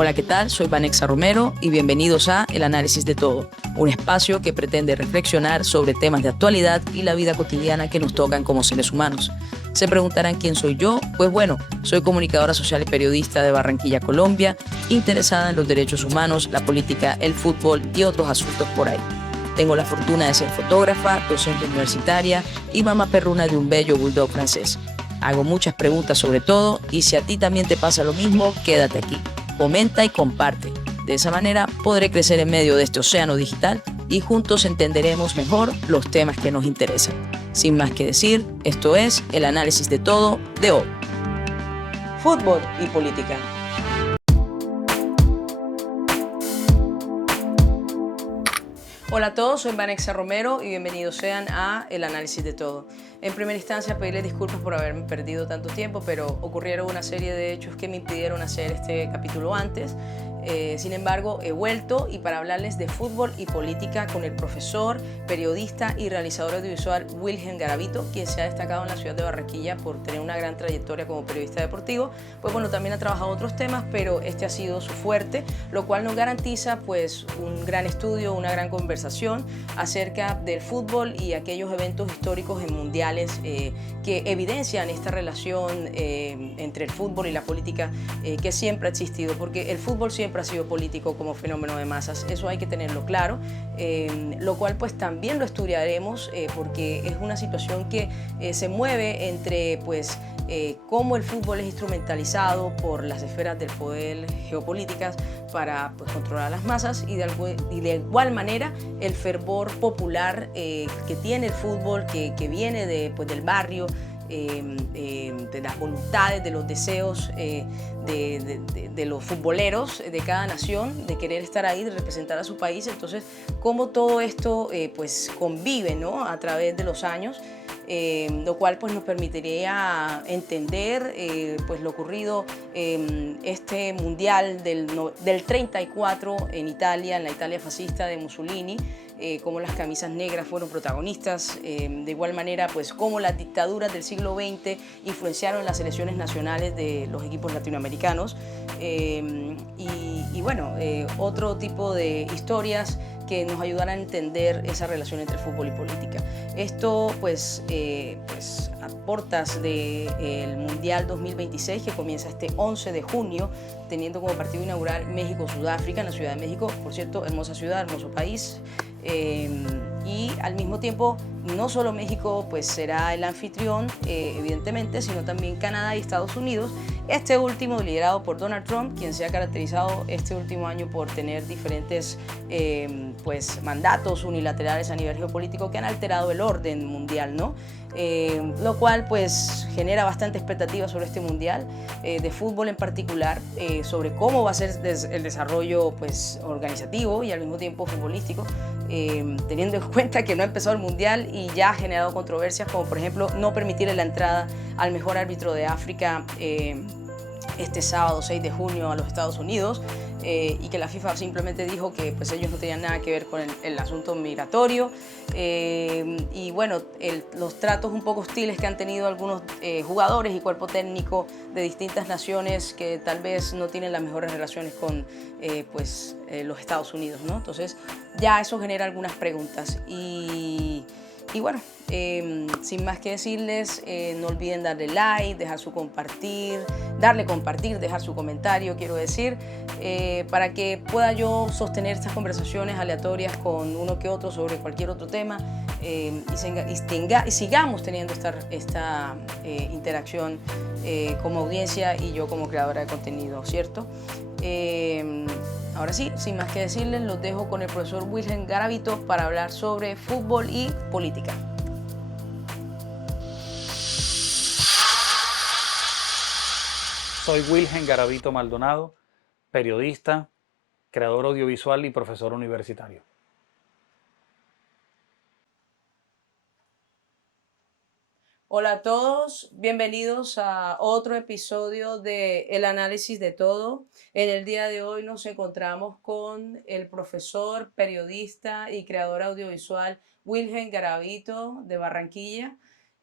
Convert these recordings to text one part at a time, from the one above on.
Hola, ¿qué tal? Soy Vanexa Romero y bienvenidos a El Análisis de Todo, un espacio que pretende reflexionar sobre temas de actualidad y la vida cotidiana que nos tocan como seres humanos. Se preguntarán quién soy yo. Pues bueno, soy comunicadora social y periodista de Barranquilla, Colombia, interesada en los derechos humanos, la política, el fútbol y otros asuntos por ahí. Tengo la fortuna de ser fotógrafa, docente universitaria y mamá perruna de un bello bulldog francés. Hago muchas preguntas sobre todo y si a ti también te pasa lo mismo, quédate aquí. Comenta y comparte. De esa manera podré crecer en medio de este océano digital y juntos entenderemos mejor los temas que nos interesan. Sin más que decir, esto es el análisis de todo de hoy. Fútbol y política. Hola a todos, soy Vanexa Romero y bienvenidos sean a El Análisis de Todo. En primera instancia, pedirles disculpas por haberme perdido tanto tiempo, pero ocurrieron una serie de hechos que me impidieron hacer este capítulo antes. Sin embargo, he vuelto y para hablarles de fútbol y política con el profesor, periodista y realizador audiovisual Wilhelm Garavito, quien se ha destacado en la ciudad de Barranquilla por tener una gran trayectoria como periodista deportivo. Pues bueno, también ha trabajado otros temas, pero este ha sido su fuerte, lo cual nos garantiza pues un gran estudio, una gran conversación acerca del fútbol y aquellos eventos históricos en mundiales que evidencian esta relación entre el fútbol y la política que siempre ha existido, porque el fútbol siempre ha sido político como fenómeno de masas, eso hay que tenerlo claro, lo cual pues también lo estudiaremos porque es una situación que se mueve entre pues cómo el fútbol es instrumentalizado por las esferas del poder geopolíticas para pues, controlar a las masas y de igual manera el fervor popular que tiene el fútbol, que viene pues, del barrio, de las voluntades, de los deseos de los futboleros de cada nación, de querer estar ahí, de representar a su país. Entonces, cómo todo esto pues, convive, ¿no? A través de los años. Lo cual pues, nos permitiría entender pues, lo ocurrido este mundial del 34 en Italia, en la Italia fascista de Mussolini, cómo las camisas negras fueron protagonistas, de igual manera pues, cómo las dictaduras del siglo XX influenciaron las selecciones nacionales de los equipos latinoamericanos y bueno, otro tipo de historias que nos ayudará a entender esa relación entre fútbol y política. Esto pues a portas del Mundial 2026 que comienza este 11 de junio, teniendo como partido inaugural México-Sudáfrica en la Ciudad de México. Por cierto, hermosa ciudad, hermoso país. Y al mismo tiempo no solo México pues será el anfitrión evidentemente, sino también Canadá y Estados Unidos, este último liderado por Donald Trump, quien se ha caracterizado este último año por tener diferentes pues mandatos unilaterales a nivel geopolítico que han alterado el orden mundial, ¿no? Lo cual pues genera bastante expectativa sobre este mundial de fútbol en particular, sobre cómo va a ser el desarrollo pues organizativo y al mismo tiempo futbolístico, teniendo en cuenta que no ha empezado el mundial y ya ha generado controversias, como por ejemplo no permitirle la entrada al mejor árbitro de África este sábado 6 de junio a los Estados Unidos, y que la FIFA simplemente dijo que pues, ellos no tenían nada que ver con el asunto migratorio, y bueno, los tratos un poco hostiles que han tenido algunos jugadores y cuerpo técnico de distintas naciones que tal vez no tienen las mejores relaciones con los Estados Unidos, ¿no? Entonces ya eso genera algunas preguntas y bueno, sin más que decirles, no olviden darle like, dejar su compartir, dejar su comentario, quiero decir, para que pueda yo sostener estas conversaciones aleatorias con uno que otro sobre cualquier otro tema y sigamos teniendo esta interacción como audiencia y yo como creadora de contenido, ¿cierto? Ahora sí, sin más que decirles, los dejo con el profesor Wilhelm Garavito para hablar sobre fútbol y política. Soy Wilhelm Garavito Maldonado, periodista, creador audiovisual y profesor universitario. Hola a todos, bienvenidos a otro episodio de El Análisis de Todo. En el día de hoy nos encontramos con el profesor, periodista y creador audiovisual Wilhelm Garavito de Barranquilla.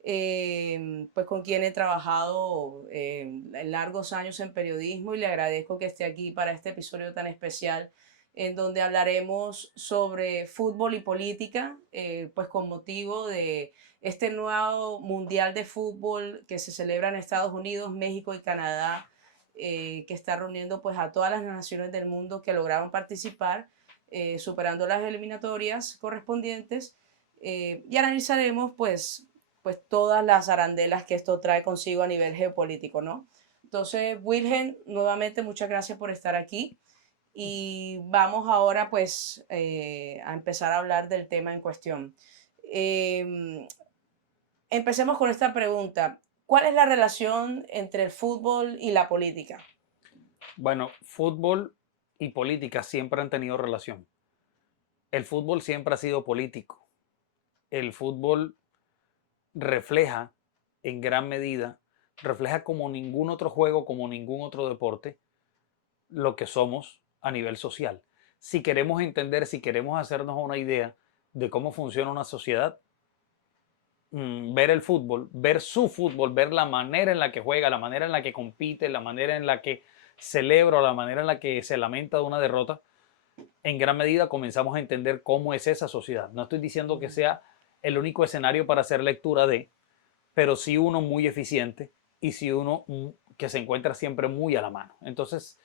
pues con quien he trabajado en largos años en periodismo, y le agradezco que esté aquí para este episodio tan especial en donde hablaremos sobre fútbol y política, pues con motivo de este nuevo Mundial de Fútbol que se celebra en Estados Unidos, México y Canadá, que está reuniendo pues a todas las naciones del mundo que lograron participar, superando las eliminatorias correspondientes, y analizaremos pues todas las arandelas que esto trae consigo a nivel geopolítico, ¿no? Entonces, Wilhelm, nuevamente muchas gracias por estar aquí y vamos ahora pues a empezar a hablar del tema en cuestión. Eh, Empecemos con esta pregunta. ¿Cuál es la relación entre el fútbol y la política? Bueno, fútbol y política siempre han tenido relación. El fútbol siempre ha sido político. El fútbol refleja en gran medida, refleja como ningún otro juego, como ningún otro deporte, lo que somos a nivel social. Si queremos entender, si queremos hacernos una idea de cómo funciona una sociedad, ver el fútbol, ver su fútbol, ver la manera en la que juega, la manera en la que compite, la manera en la que celebra, la manera en la que se lamenta de una derrota, en gran medida comenzamos a entender cómo es esa sociedad. No estoy diciendo que sea el único escenario para hacer lectura de, pero sí uno muy eficiente y sí uno que se encuentra siempre muy a la mano. Entonces,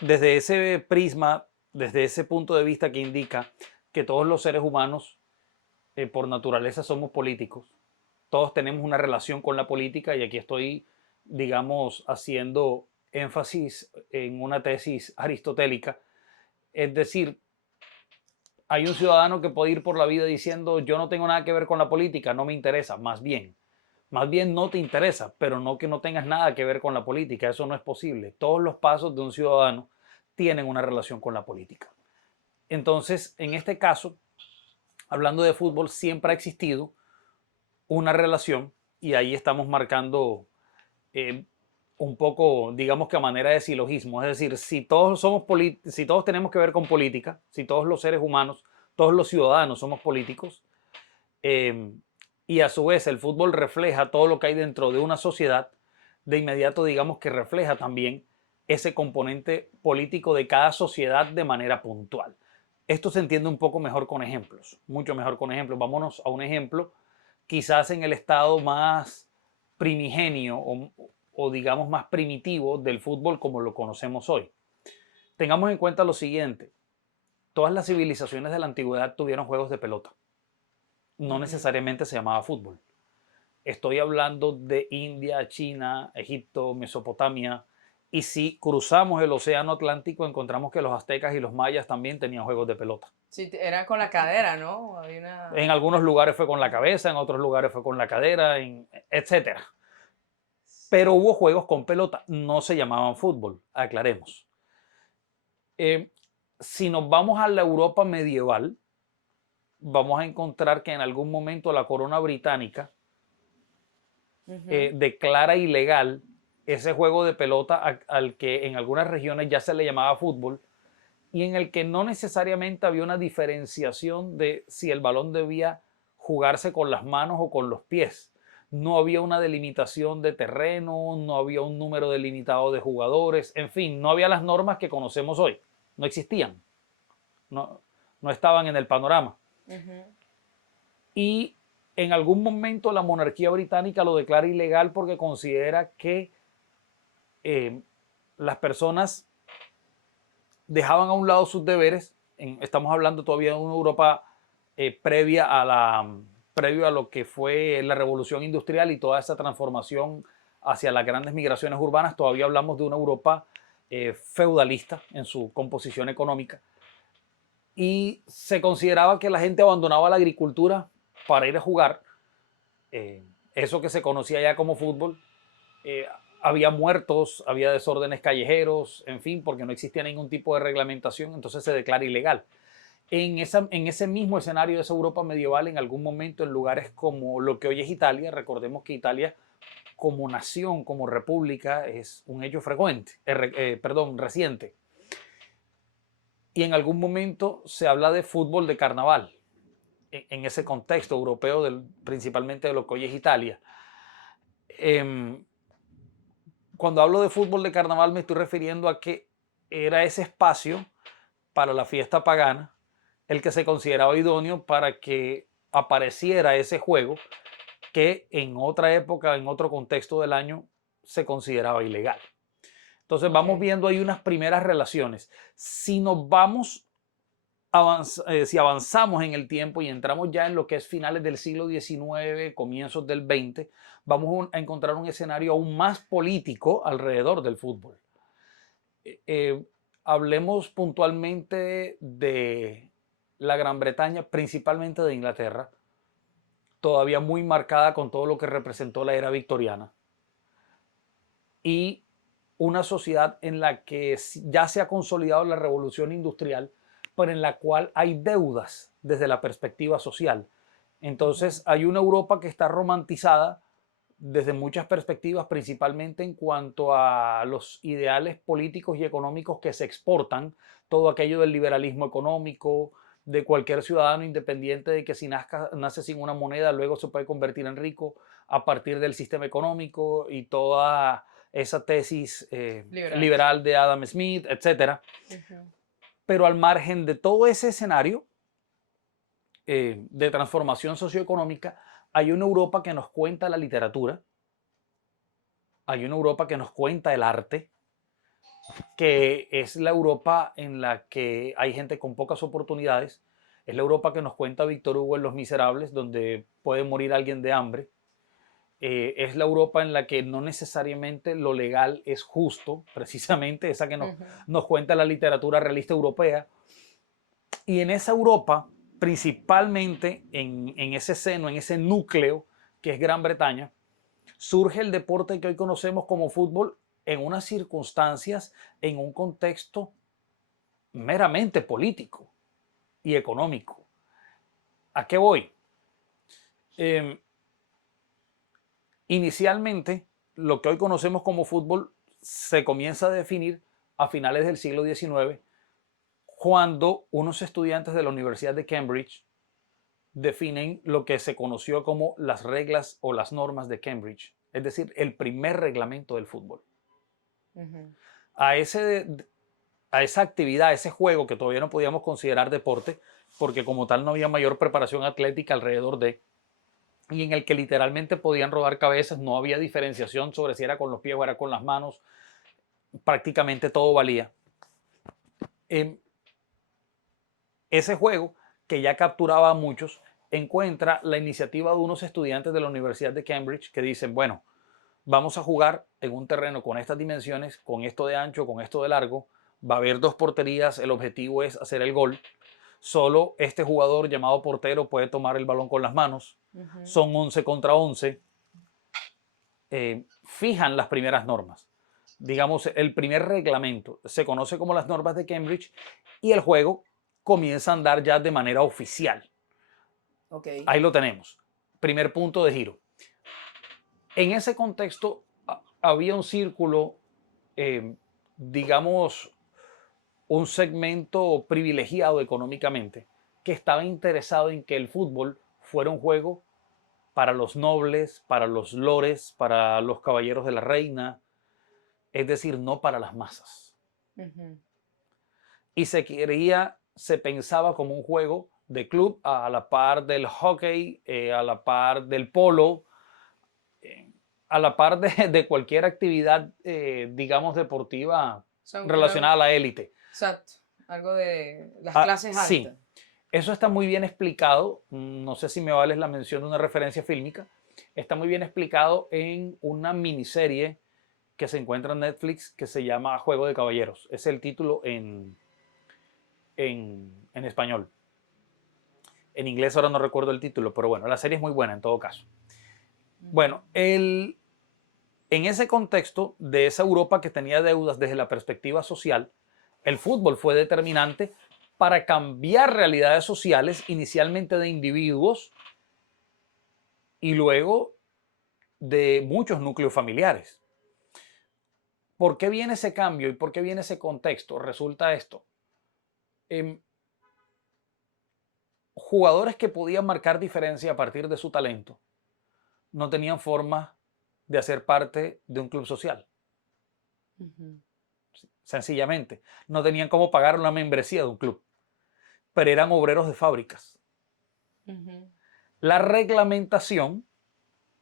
desde ese prisma, desde ese punto de vista que indica que todos los seres humanos por naturaleza somos políticos, todos tenemos una relación con la política, y aquí estoy, digamos, haciendo énfasis en una tesis aristotélica, es decir, hay un ciudadano que puede ir por la vida diciendo yo no tengo nada que ver con la política, no me interesa, más bien no te interesa, pero no que no tengas nada que ver con la política, eso no es posible. Todos los pasos de un ciudadano tienen una relación con la política. Entonces, en este caso, hablando de fútbol, siempre ha existido una relación, y ahí estamos marcando un poco, digamos que a manera de silogismo, es decir, si todos tenemos que ver con política, si todos los seres humanos, todos los ciudadanos somos políticos, eh, y a su vez el fútbol refleja todo lo que hay dentro de una sociedad, de inmediato digamos que refleja también ese componente político de cada sociedad de manera puntual. Esto se entiende un poco mejor con ejemplos, mucho mejor con ejemplos. Vámonos a un ejemplo, quizás en el estado más primigenio o digamos más primitivo del fútbol como lo conocemos hoy. Tengamos en cuenta lo siguiente, todas las civilizaciones de la antigüedad tuvieron juegos de pelota, no necesariamente se llamaba fútbol. Estoy hablando de India, China, Egipto, Mesopotamia, y si cruzamos el océano Atlántico encontramos que los aztecas y los mayas también tenían juegos de pelota. Sí, era con la cadera, ¿no? En algunos lugares fue con la cabeza, en otros lugares fue con la cadera, etc. Pero hubo juegos con pelota, no se llamaban fútbol, aclaremos. Si nos vamos a la Europa medieval, vamos a encontrar que en algún momento la corona británica declara ilegal ese juego de pelota al que en algunas regiones ya se le llamaba fútbol, y en el que no necesariamente había una diferenciación de si el balón debía jugarse con las manos o con los pies. No había una delimitación de terreno, no había un número delimitado de jugadores, en fin, no había las normas que conocemos hoy, no existían, no estaban en el panorama. Y en algún momento la monarquía británica lo declara ilegal porque considera que las personas dejaban a un lado sus deberes. Estamos hablando todavía de una Europa previo a lo que fue la revolución industrial y toda esa transformación hacia las grandes migraciones urbanas. Todavía hablamos de una Europa feudalista en su composición económica, y se consideraba que la gente abandonaba la agricultura para ir a jugar eso que se conocía ya como fútbol. Había muertos, había desórdenes callejeros, en fin, porque no existía ningún tipo de reglamentación, entonces se declara ilegal. En ese mismo escenario de esa Europa medieval, en algún momento en lugares como lo que hoy es Italia, recordemos que Italia como nación, como república, es un hecho reciente. Y en algún momento se habla de fútbol de carnaval. en ese contexto europeo, principalmente de lo que hoy es Italia. Cuando hablo de fútbol de carnaval me estoy refiriendo a que era ese espacio para la fiesta pagana el que se consideraba idóneo para que apareciera ese juego que en otra época, en otro contexto del año, se consideraba ilegal. Entonces vamos viendo ahí unas primeras relaciones. Si nos vamos, si avanzamos en el tiempo y entramos ya en lo que es finales del siglo XIX, comienzos del XX, vamos a encontrar un escenario aún más político alrededor del fútbol. Hablemos puntualmente de la Gran Bretaña, principalmente de Inglaterra, todavía muy marcada con todo lo que representó la era victoriana, y una sociedad en la que ya se ha consolidado la revolución industrial, pero en la cual hay deudas desde la perspectiva social. Entonces hay una Europa que está romantizada desde muchas perspectivas, principalmente en cuanto a los ideales políticos y económicos que se exportan, todo aquello del liberalismo económico, de cualquier ciudadano independiente de que si nace sin una moneda, luego se puede convertir en rico a partir del sistema económico y toda esa tesis liberal de Adam Smith, etc. Pero al margen de todo ese escenario de transformación socioeconómica, hay una Europa que nos cuenta la literatura, hay una Europa que nos cuenta el arte, que es la Europa en la que hay gente con pocas oportunidades, es la Europa que nos cuenta Víctor Hugo en Los Miserables, donde puede morir alguien de hambre, es la Europa en la que no necesariamente lo legal es justo, precisamente esa que nos cuenta la literatura realista europea. Y en esa Europa, principalmente en ese seno, en ese núcleo que es Gran Bretaña, surge el deporte que hoy conocemos como fútbol en unas circunstancias, en un contexto meramente político y económico. ¿A qué voy? Inicialmente, lo que hoy conocemos como fútbol se comienza a definir a finales del siglo XIX, cuando unos estudiantes de la Universidad de Cambridge definen lo que se conoció como las reglas o las normas de Cambridge, es decir, el primer reglamento del fútbol. A esa actividad, a ese juego que todavía no podíamos considerar deporte, porque como tal no había mayor preparación atlética alrededor de, y en el que literalmente podían rodar cabezas, no había diferenciación sobre si era con los pies o era con las manos, prácticamente todo valía. Ese juego, que ya capturaba a muchos, encuentra la iniciativa de unos estudiantes de la Universidad de Cambridge que dicen, bueno, vamos a jugar en un terreno con estas dimensiones, con esto de ancho, con esto de largo, va a haber 2 porterías, el objetivo es hacer el gol, solo este jugador llamado portero puede tomar el balón con las manos, son 11 contra 11, fijan las primeras normas. Digamos, el primer reglamento se conoce como las normas de Cambridge y el juego comienza a andar ya de manera oficial. Ahí lo tenemos. Primer punto de giro. En ese contexto había un círculo, digamos, un segmento privilegiado económicamente que estaba interesado en que el fútbol fuera un juego para los nobles, para los lores, para los caballeros de la reina, es decir, no para las masas. Y se pensaba como un juego de club a la par del hockey, a la par del polo, a la par de cualquier actividad, digamos, deportiva relacionada a la élite. Exacto, algo de las clases altas. Sí, eso está muy bien explicado, no sé si me vales la mención de una referencia fílmica, está muy bien explicado en una miniserie que se encuentra en Netflix que se llama Juego de Caballeros. Es el título en español. En inglés ahora no recuerdo el título, pero bueno, la serie es muy buena en todo caso. Bueno, en ese contexto de esa Europa que tenía deudas desde la perspectiva social, el fútbol fue determinante para cambiar realidades sociales, inicialmente de individuos y luego de muchos núcleos familiares. ¿Por qué viene ese cambio y por qué viene ese contexto? Resulta esto. jugadores que podían marcar diferencia a partir de su talento no tenían forma de hacer parte de un club social. Sencillamente, no tenían cómo pagar una membresía de un club, pero eran obreros de fábricas. La reglamentación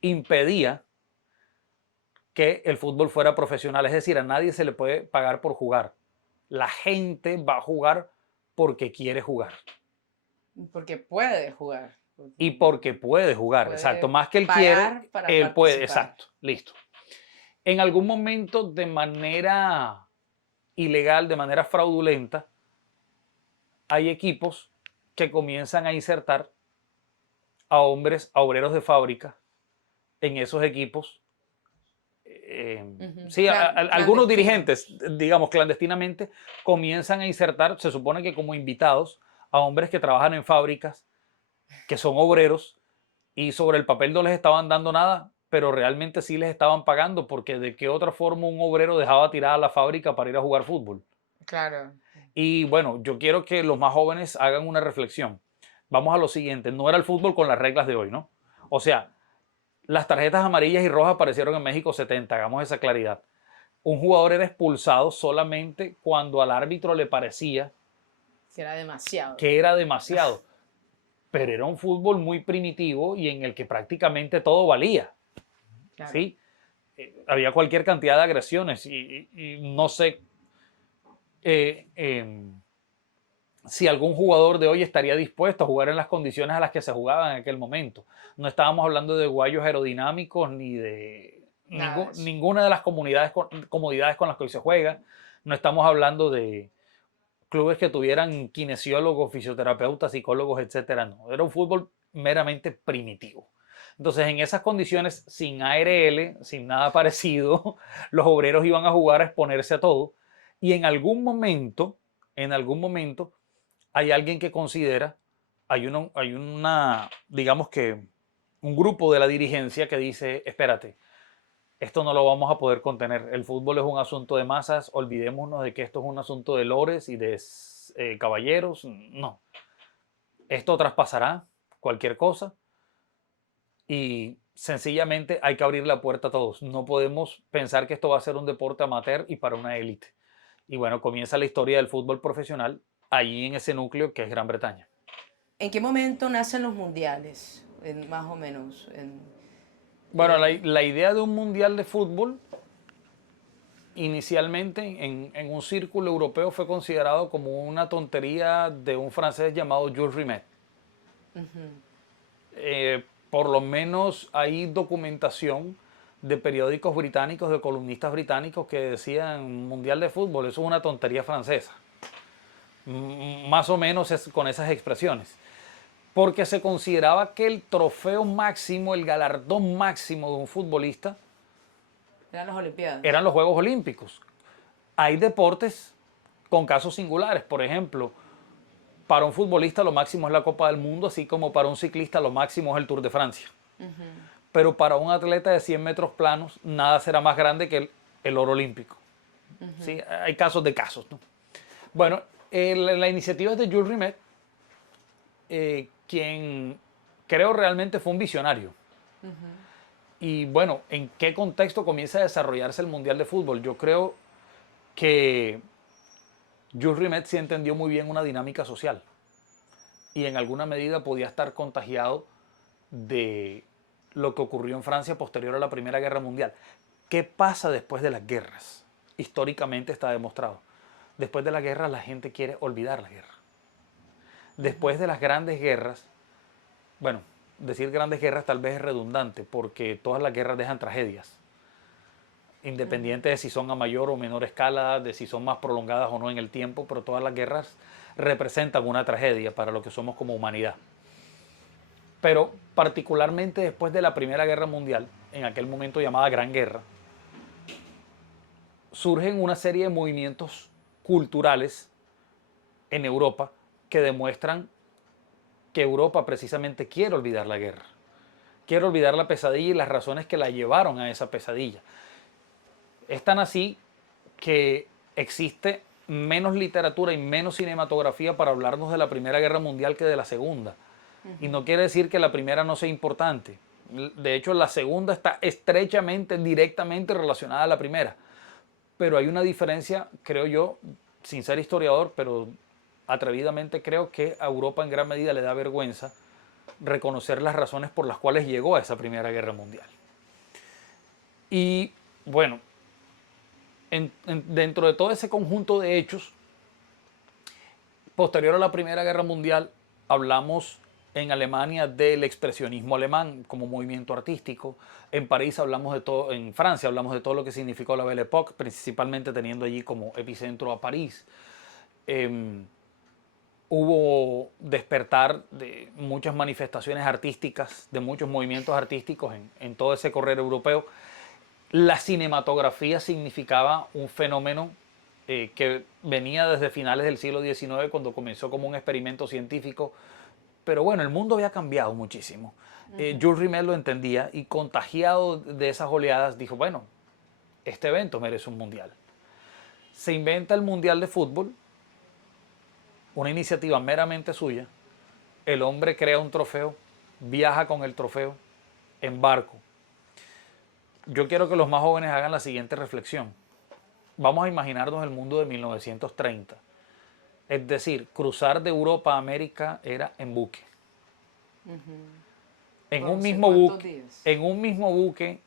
impedía que el fútbol fuera profesional, es decir, a nadie se le puede pagar por jugar. La gente va a jugar porque quiere jugar. Porque puede jugar. Y porque puede jugar, puede exacto. Más que él quiere, él puede, participar. exacto, listo. En algún momento, de manera ilegal, de manera fraudulenta, hay equipos que comienzan a insertar a hombres, a obreros de fábrica en esos equipos. Sí, algunos dirigentes, digamos clandestinamente, comienzan a insertar, se supone que como invitados, a hombres que trabajan en fábricas, que son obreros, y sobre el papel no les estaban dando nada, pero realmente sí les estaban pagando, porque de qué otra forma un obrero dejaba tirada la fábrica para ir a jugar fútbol. Claro. Y bueno, yo quiero que los más jóvenes hagan una reflexión. Vamos a lo siguiente, no era el fútbol con las reglas de hoy, ¿no? O sea, las tarjetas amarillas y rojas aparecieron en México 70, hagamos esa claridad. Un jugador era expulsado solamente cuando al árbitro le parecía que era demasiado. Que era demasiado. Pero era un fútbol muy primitivo y en el que prácticamente todo valía. Claro. ¿Sí? Había cualquier cantidad de agresiones y no sé si algún jugador de hoy estaría dispuesto a jugar en las condiciones a las que se jugaba en aquel momento. No estábamos hablando de guayos aerodinámicos ni de ninguna de las comodidades con las que hoy se juega. No estamos hablando de clubes que tuvieran kinesiólogos, fisioterapeutas, psicólogos, etcétera. No, era un fútbol meramente primitivo. Entonces, en esas condiciones, sin ARL, sin nada parecido, los obreros iban a jugar a exponerse a todo. Y en algún momento, hay alguien que considera, hay una, digamos que, un grupo de la dirigencia que dice, espérate, esto no lo vamos a poder contener. El fútbol es un asunto de masas, olvidémonos de que esto es un asunto de lores y de caballeros. No. Esto traspasará cualquier cosa y sencillamente hay que abrir la puerta a todos. No podemos pensar que esto va a ser un deporte amateur y para una élite. Y bueno, comienza la historia del fútbol profesional allí en ese núcleo que es Gran Bretaña. ¿En qué momento nacen los mundiales? Más o menos. Bueno, la idea de un mundial de fútbol inicialmente en un círculo europeo fue considerado como una tontería de un francés llamado Jules Rimet. Por lo menos hay documentación de periódicos británicos, de columnistas británicos que decían mundial de fútbol, eso es una tontería francesa. Más o menos con esas expresiones. Porque se consideraba que el trofeo máximo, el galardón máximo de un futbolista eran las Olimpiadas. Eran los Juegos Olímpicos. Hay deportes con casos singulares. Por ejemplo, para un futbolista lo máximo es la Copa del Mundo, así como para un ciclista lo máximo es el Tour de Francia. Pero para un atleta de 100 metros planos, nada será más grande que el oro olímpico. ¿Sí? Hay casos de casos, ¿no? Bueno, la iniciativa es de Jules Rimet, quien creo realmente fue un visionario. Y bueno, ¿en qué contexto comienza a desarrollarse el Mundial de Fútbol? Yo creo que Jules Rimet sí entendió muy bien una dinámica social y en alguna medida podía estar contagiado de lo que ocurrió en Francia posterior a la Primera Guerra Mundial. ¿Qué pasa después de las guerras? Históricamente está demostrado. Después de la guerra la gente quiere olvidar la guerra. Después de las grandes guerras, bueno, decir grandes guerras tal vez es redundante porque todas las guerras dejan tragedias. Independiente de si son a mayor o menor escala, de si son más prolongadas o no en el tiempo, pero todas las guerras representan una tragedia para lo que somos como humanidad. Pero particularmente después de la Primera Guerra Mundial, en aquel momento llamada Gran Guerra, surgen una serie de movimientos culturales en Europa que demuestran que Europa precisamente quiere olvidar la guerra. Quiere olvidar la pesadilla y las razones que la llevaron a esa pesadilla. Es tan así que existe menos literatura y menos cinematografía para hablarnos de la Primera Guerra Mundial que de la Segunda. Y no quiere decir que la primera no sea importante. De hecho, la segunda está estrechamente, directamente relacionada a la primera. Pero hay una diferencia, creo yo, sin ser historiador, pero atrevidamente creo que a Europa en gran medida le da vergüenza reconocer las razones por las cuales llegó a esa Primera Guerra Mundial. Y bueno, dentro de todo ese conjunto de hechos, posterior a la Primera Guerra Mundial, hablamos en Alemania del expresionismo alemán como movimiento artístico. En París hablamos de todo, en Francia hablamos de todo lo que significó la Belle Époque, principalmente teniendo allí como epicentro a París. Hubo despertar de muchas manifestaciones artísticas, de muchos movimientos artísticos en todo ese correr europeo. La cinematografía significaba un fenómeno que venía desde finales del siglo XIX, cuando comenzó como un experimento científico. Pero bueno, el mundo había cambiado muchísimo. Jules Rimet lo entendía y, contagiado de esas oleadas, dijo, bueno, este evento merece un mundial. Se inventa el Mundial de Fútbol, una iniciativa meramente suya. El hombre crea un trofeo, viaja con el trofeo en barco. Yo quiero que los más jóvenes hagan la siguiente reflexión. Vamos a imaginarnos el mundo de 1930. Es decir, cruzar de Europa a América era en buque. En un mismo buque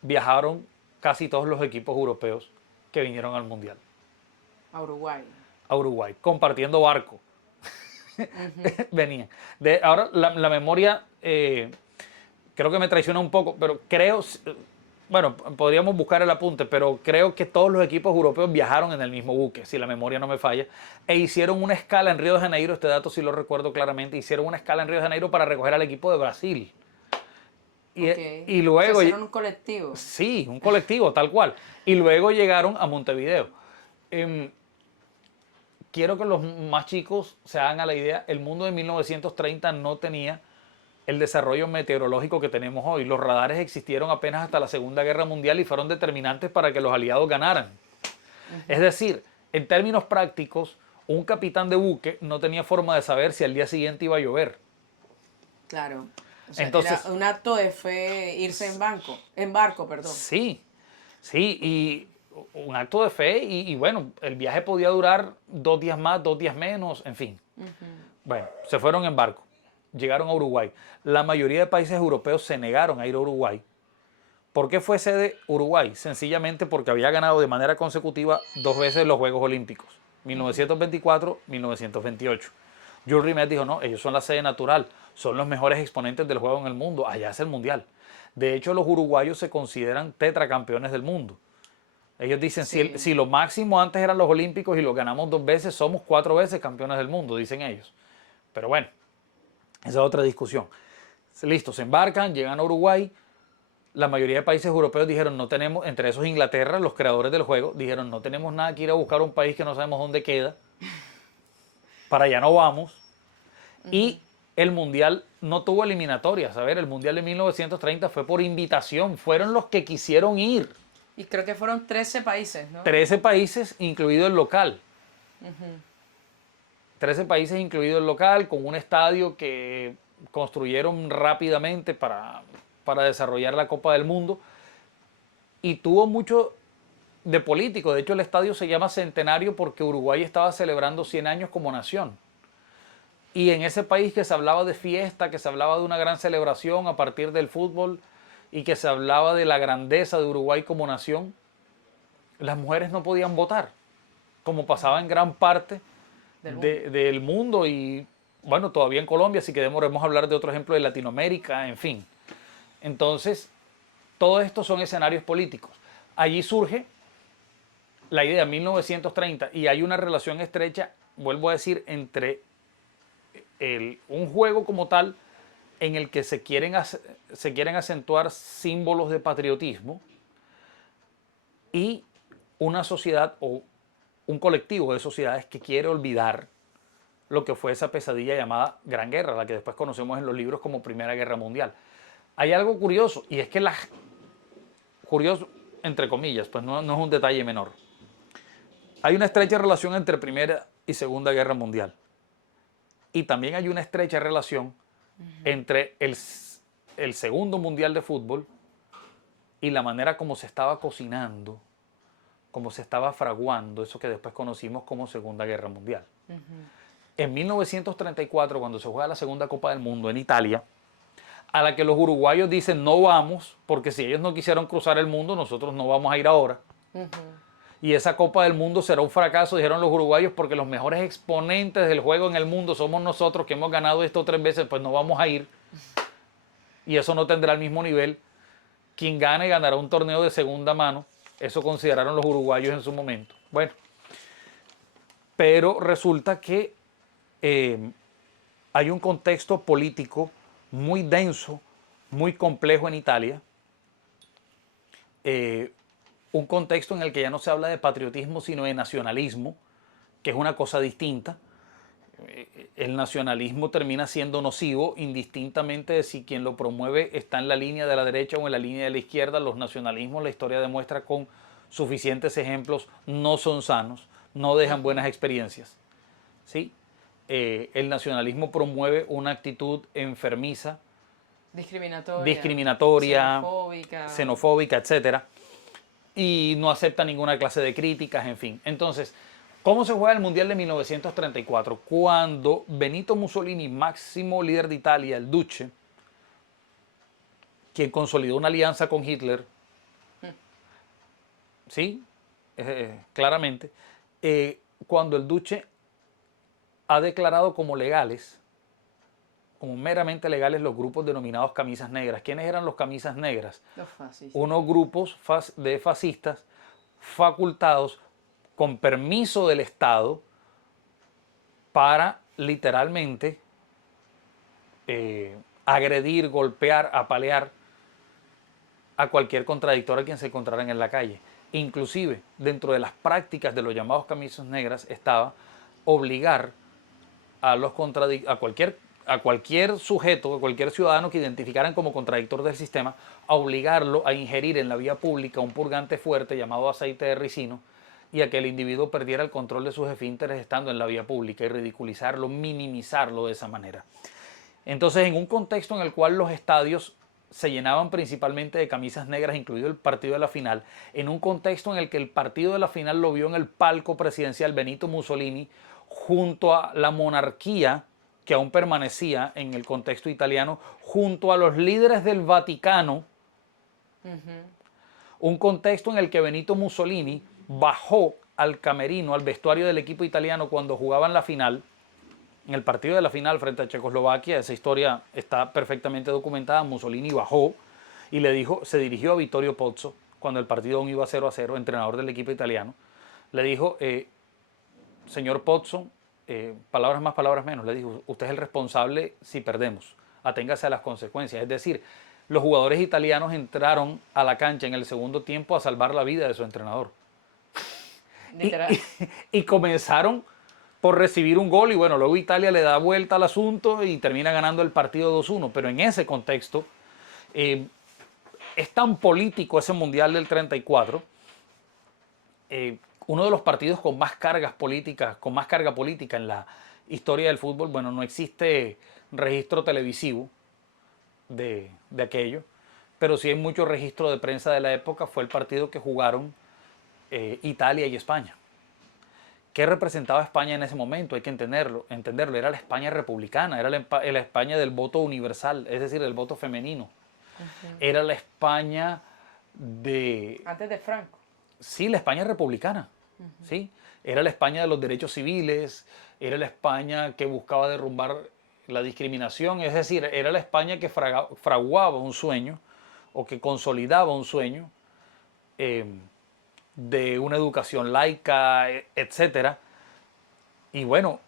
viajaron casi todos los equipos europeos que vinieron al Mundial. A Uruguay, compartiendo barco. Venían. Ahora la memoria creo que me traiciona un poco, pero creo, bueno, podríamos buscar el apunte, pero creo que todos los equipos europeos viajaron en el mismo buque, si la memoria no me falla, e hicieron una escala en Río de Janeiro. Este dato sí lo recuerdo claramente. Hicieron una escala en Río de Janeiro para recoger al equipo de Brasil. Y luego... Hicieron un colectivo. Sí, un colectivo, tal cual. Y luego llegaron a Montevideo. Quiero que los más chicos se hagan a la idea, el mundo de 1930 no tenía el desarrollo meteorológico que tenemos hoy. Los radares existieron apenas hasta la Segunda Guerra Mundial y fueron determinantes para que los aliados ganaran. Es decir, en términos prácticos, un capitán de buque no tenía forma de saber si al día siguiente iba a llover. Claro. O sea, entonces, era un acto de fe irse en barco, perdón. Sí, y un acto de fe y bueno, el viaje podía durar 2 días más, 2 días menos, en fin. Bueno, se fueron en barco. Llegaron a Uruguay. La mayoría de países europeos se negaron a ir a Uruguay. ¿Por qué fue sede Uruguay? Sencillamente porque había ganado de manera consecutiva 2 veces los Juegos Olímpicos, 1924, 1928. Jules Rimet dijo, no, ellos son la sede natural, son los mejores exponentes del juego en el mundo, allá es el mundial. De hecho, los uruguayos se consideran tetracampeones del mundo. Ellos dicen, sí, si lo máximo antes eran los Olímpicos y los ganamos 2 veces, somos 4 veces campeones del mundo, dicen ellos. Pero bueno, esa es otra discusión. Listo, se embarcan, llegan a Uruguay. La mayoría de países europeos dijeron, no tenemos, entre esos Inglaterra, los creadores del juego, dijeron, no tenemos nada que ir a buscar un país que no sabemos dónde queda. Para allá no vamos. Y el Mundial no tuvo eliminatorias. A ver, el Mundial de 1930 fue por invitación. Fueron los que quisieron ir. Y creo que fueron 13 países, ¿no? 13 países, incluido el local. 13 países, incluido el local, con un estadio que construyeron rápidamente para desarrollar la Copa del Mundo. Y tuvo mucho de político. De hecho, el estadio se llama Centenario porque Uruguay estaba celebrando 100 años como nación. Y en ese país que se hablaba de fiesta, que se hablaba de una gran celebración a partir del fútbol y que se hablaba de la grandeza de Uruguay como nación, las mujeres no podían votar, como pasaba en gran parte del mundo y, bueno, todavía en Colombia, si queremos hablar de otro ejemplo de Latinoamérica, en fin. Entonces, todo esto son escenarios políticos. Allí surge la idea 1930 y hay una relación estrecha, vuelvo a decir, entre un juego como tal en el que se quieren acentuar símbolos de patriotismo y una sociedad o un colectivo de sociedades que quiere olvidar lo que fue esa pesadilla llamada Gran Guerra, la que después conocemos en los libros como Primera Guerra Mundial. Hay algo curioso, y es que curioso, entre comillas, pues no es un detalle menor. Hay una estrecha relación entre Primera y Segunda Guerra Mundial. Y también hay una estrecha relación entre el Segundo Mundial de Fútbol y la manera como se estaba cocinando, como se estaba fraguando eso que después conocimos como Segunda Guerra Mundial. En 1934, cuando se juega la Segunda Copa del Mundo en Italia, a la que los uruguayos dicen no vamos, porque si ellos no quisieron cruzar el mundo, nosotros no vamos a ir ahora. Y esa Copa del Mundo será un fracaso, dijeron los uruguayos, porque los mejores exponentes del juego en el mundo somos nosotros, que hemos ganado esto 3 veces, pues no vamos a ir. Y eso no tendrá el mismo nivel. Quien gane ganará un torneo de segunda mano. Eso consideraron los uruguayos en su momento. Bueno, pero resulta que hay un contexto político muy denso, muy complejo en Italia. Un contexto en el que ya no se habla de patriotismo, sino de nacionalismo, que es una cosa distinta. El nacionalismo termina siendo nocivo indistintamente de si quien lo promueve está en la línea de la derecha o en la línea de la izquierda. Los nacionalismos, la historia demuestra con suficientes ejemplos, no son sanos, no dejan buenas experiencias. ¿Sí? El nacionalismo promueve una actitud enfermiza, discriminatoria, xenofóbica, etcétera, y no acepta ninguna clase de críticas, en fin. Entonces, ¿cómo se juega el Mundial de 1934? Cuando Benito Mussolini, máximo líder de Italia, el Duce, quien consolidó una alianza con Hitler, ¿sí? Claramente, cuando el Duce ha declarado como legales, como meramente legales, los grupos denominados camisas negras. ¿Quiénes eran los camisas negras? Los fascistas. Unos grupos de fascistas facultados con permiso del Estado para literalmente agredir, golpear, apalear a cualquier contradictor a quien se encontraran en la calle. Inclusive, dentro de las prácticas de los llamados camisas negras estaba obligar a cualquier sujeto, a cualquier ciudadano que identificaran como contradictor del sistema, a obligarlo a ingerir en la vía pública un purgante fuerte llamado aceite de ricino, y a que el individuo perdiera el control de sus esfínteres estando en la vía pública, y ridiculizarlo, minimizarlo de esa manera. Entonces, en un contexto en el cual los estadios se llenaban principalmente de camisas negras, incluido el partido de la final, en un contexto en el que el partido de la final lo vio en el palco presidencial Benito Mussolini, junto a la monarquía que aún permanecía en el contexto italiano, junto a los líderes del Vaticano, un contexto en el que Benito Mussolini bajó al camerino, al vestuario del equipo italiano cuando jugaban la final, en el partido de la final frente a Checoslovaquia. Esa historia está perfectamente documentada. Mussolini bajó y se dirigió a Vittorio Pozzo, cuando el partido aún iba 0-0, entrenador del equipo italiano. Le dijo, señor Pozzo, palabras más, palabras menos, le dijo, usted es el responsable si perdemos, aténgase a las consecuencias. Es decir, los jugadores italianos entraron a la cancha en el segundo tiempo a salvar la vida de su entrenador. Y comenzaron por recibir un gol, y bueno, luego Italia le da vuelta al asunto y termina ganando el partido 2-1. Pero en ese contexto es tan político ese Mundial del 34, uno de los partidos con más cargas políticas, con más carga política en la historia del fútbol. Bueno, no existe registro televisivo de aquello, pero sí hay mucho registro de prensa de la época. Fue el partido que jugaron Italia y España. ¿Qué representaba España en ese momento? Hay que entenderlo. Era la España republicana, era la España del voto universal, es decir, del voto femenino. Era la España de... Antes de Franco. Sí, la España republicana. ¿Sí? Era la España de los derechos civiles, era la España que buscaba derrumbar la discriminación, es decir, era la España que fraguaba un sueño, o que consolidaba un sueño, de una educación laica, etcétera. Y bueno,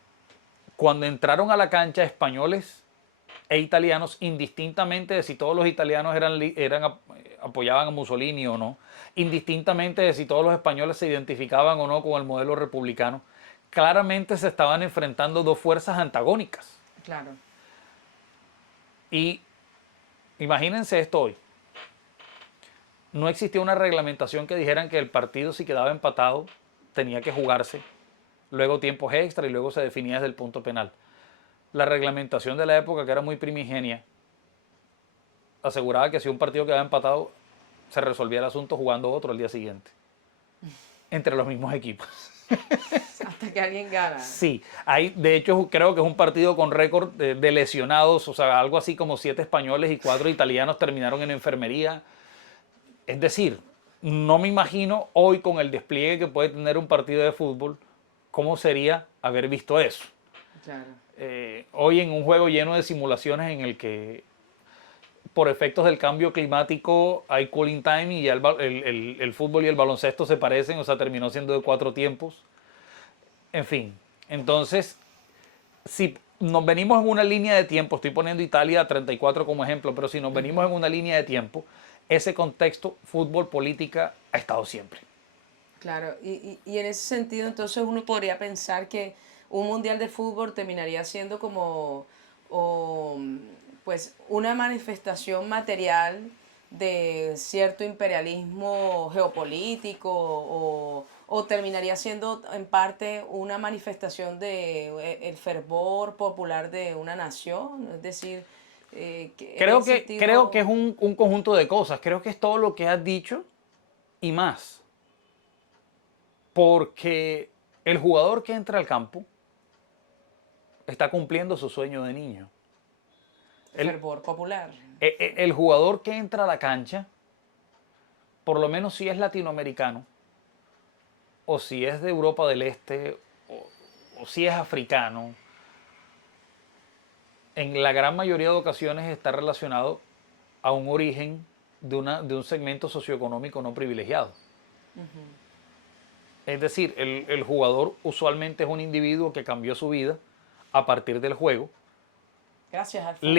cuando entraron a la cancha españoles e italianos, indistintamente de si todos los italianos apoyaban a Mussolini o no, indistintamente de si todos los españoles se identificaban o no con el modelo republicano, claramente se estaban enfrentando dos fuerzas antagónicas. Claro. Y imagínense esto hoy. No existía una reglamentación que dijeran que el partido, si quedaba empatado, tenía que jugarse, luego tiempos extra y luego se definía desde el punto penal. La reglamentación de la época, que era muy primigenia, aseguraba que si un partido quedaba empatado, se resolvía el asunto jugando otro al día siguiente, entre los mismos equipos. Hasta que alguien gana. Sí, hay, de hecho creo que es un partido con récord de lesionados, o sea, algo así como 7 españoles y 4 italianos terminaron en enfermería. Es decir, no me imagino hoy con el despliegue que puede tener un partido de fútbol, cómo sería haber visto eso. Claro. Hoy en un juego lleno de simulaciones en el que por efectos del cambio climático hay cooling time y ya el fútbol y el baloncesto se parecen, o sea, terminó siendo de 4 tiempos. En fin, entonces, si nos venimos en una línea de tiempo, estoy poniendo Italia 34 como ejemplo, pero si nos venimos en una línea de tiempo, ese contexto fútbol, política, ha estado siempre. Claro, y en ese sentido entonces uno podría pensar que un mundial de fútbol terminaría siendo como pues una manifestación material de cierto imperialismo geopolítico o terminaría siendo en parte una manifestación de el fervor popular de una nación, es decir, creo que es un conjunto de cosas, creo que es todo lo que has dicho y más, porque el jugador que entra al campo está cumpliendo su sueño de niño. Fervor popular. El jugador que entra a la cancha, por lo menos si es latinoamericano, o si es de Europa del Este, o si es africano, en la gran mayoría de ocasiones está relacionado a un origen de un segmento socioeconómico no privilegiado. Es decir, el jugador usualmente es un individuo que cambió su vida a partir del juego. Gracias al fútbol.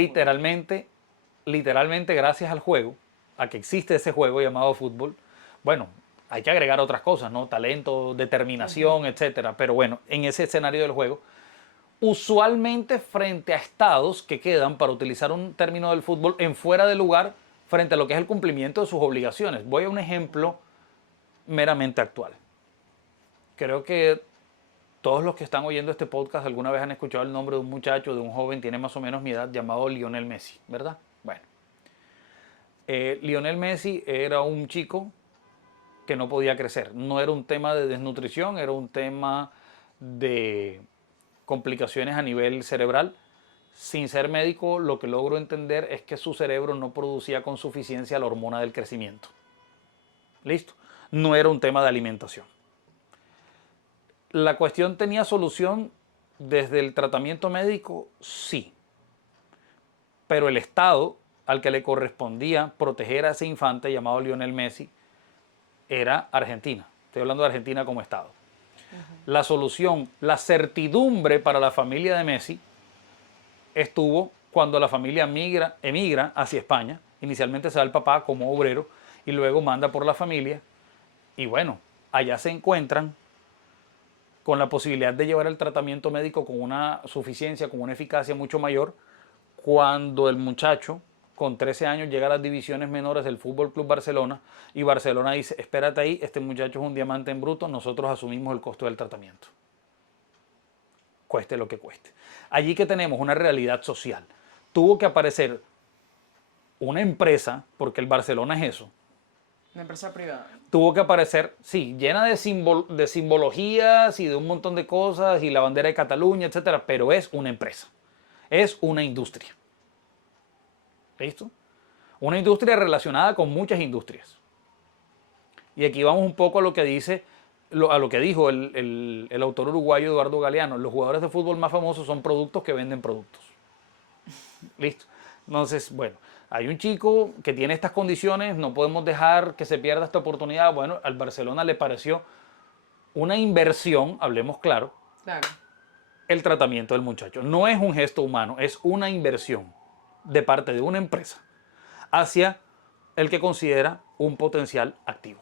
Literalmente gracias al juego, a que existe ese juego llamado fútbol. Bueno, hay que agregar otras cosas, ¿no? Talento, determinación, etcétera. Pero bueno, en ese escenario del juego, usualmente frente a estados que quedan, para utilizar un término del fútbol, en fuera de lugar frente a lo que es el cumplimiento de sus obligaciones. Voy a un ejemplo meramente actual. Creo que todos los que están oyendo este podcast alguna vez han escuchado el nombre de un muchacho, de un joven, tiene más o menos mi edad, llamado Lionel Messi, ¿verdad? Bueno, Lionel Messi era un chico que no podía crecer. No era un tema de desnutrición, era un tema de complicaciones a nivel cerebral. Sin ser médico, lo que logro entender es que su cerebro no producía con suficiencia la hormona del crecimiento. ¿Listo? No era un tema de alimentación. ¿La cuestión tenía solución desde el tratamiento médico? Sí. Pero el Estado al que le correspondía proteger a ese infante llamado Lionel Messi era Argentina. Estoy hablando de Argentina como Estado. La solución, la certidumbre para la familia de Messi estuvo cuando la familia emigra hacia España. Inicialmente se va el papá como obrero y luego manda por la familia. Y bueno, allá se encuentran con la posibilidad de llevar el tratamiento médico con una suficiencia, con una eficacia mucho mayor, cuando el muchacho con 13 años llega a las divisiones menores del Fútbol Club Barcelona y Barcelona dice, espérate ahí, este muchacho es un diamante en bruto, nosotros asumimos el costo del tratamiento. Cueste lo que cueste. Allí que tenemos una realidad social. Tuvo que aparecer una empresa, porque el Barcelona es eso. Una empresa privada. Tuvo que aparecer, sí, llena de simbologías y de un montón de cosas y la bandera de Cataluña, etcétera, pero es una empresa. Es una industria. ¿Listo? Una industria relacionada con muchas industrias. Y aquí vamos un poco a lo que dice, a lo que dijo el autor uruguayo Eduardo Galeano. Los jugadores de fútbol más famosos son productos que venden productos. ¿Listo? Entonces, bueno, hay un chico que tiene estas condiciones, no podemos dejar que se pierda esta oportunidad. Bueno, al Barcelona le pareció una inversión, hablemos claro, el tratamiento del muchacho. No es un gesto humano, es una inversión de parte de una empresa hacia el que considera un potencial activo.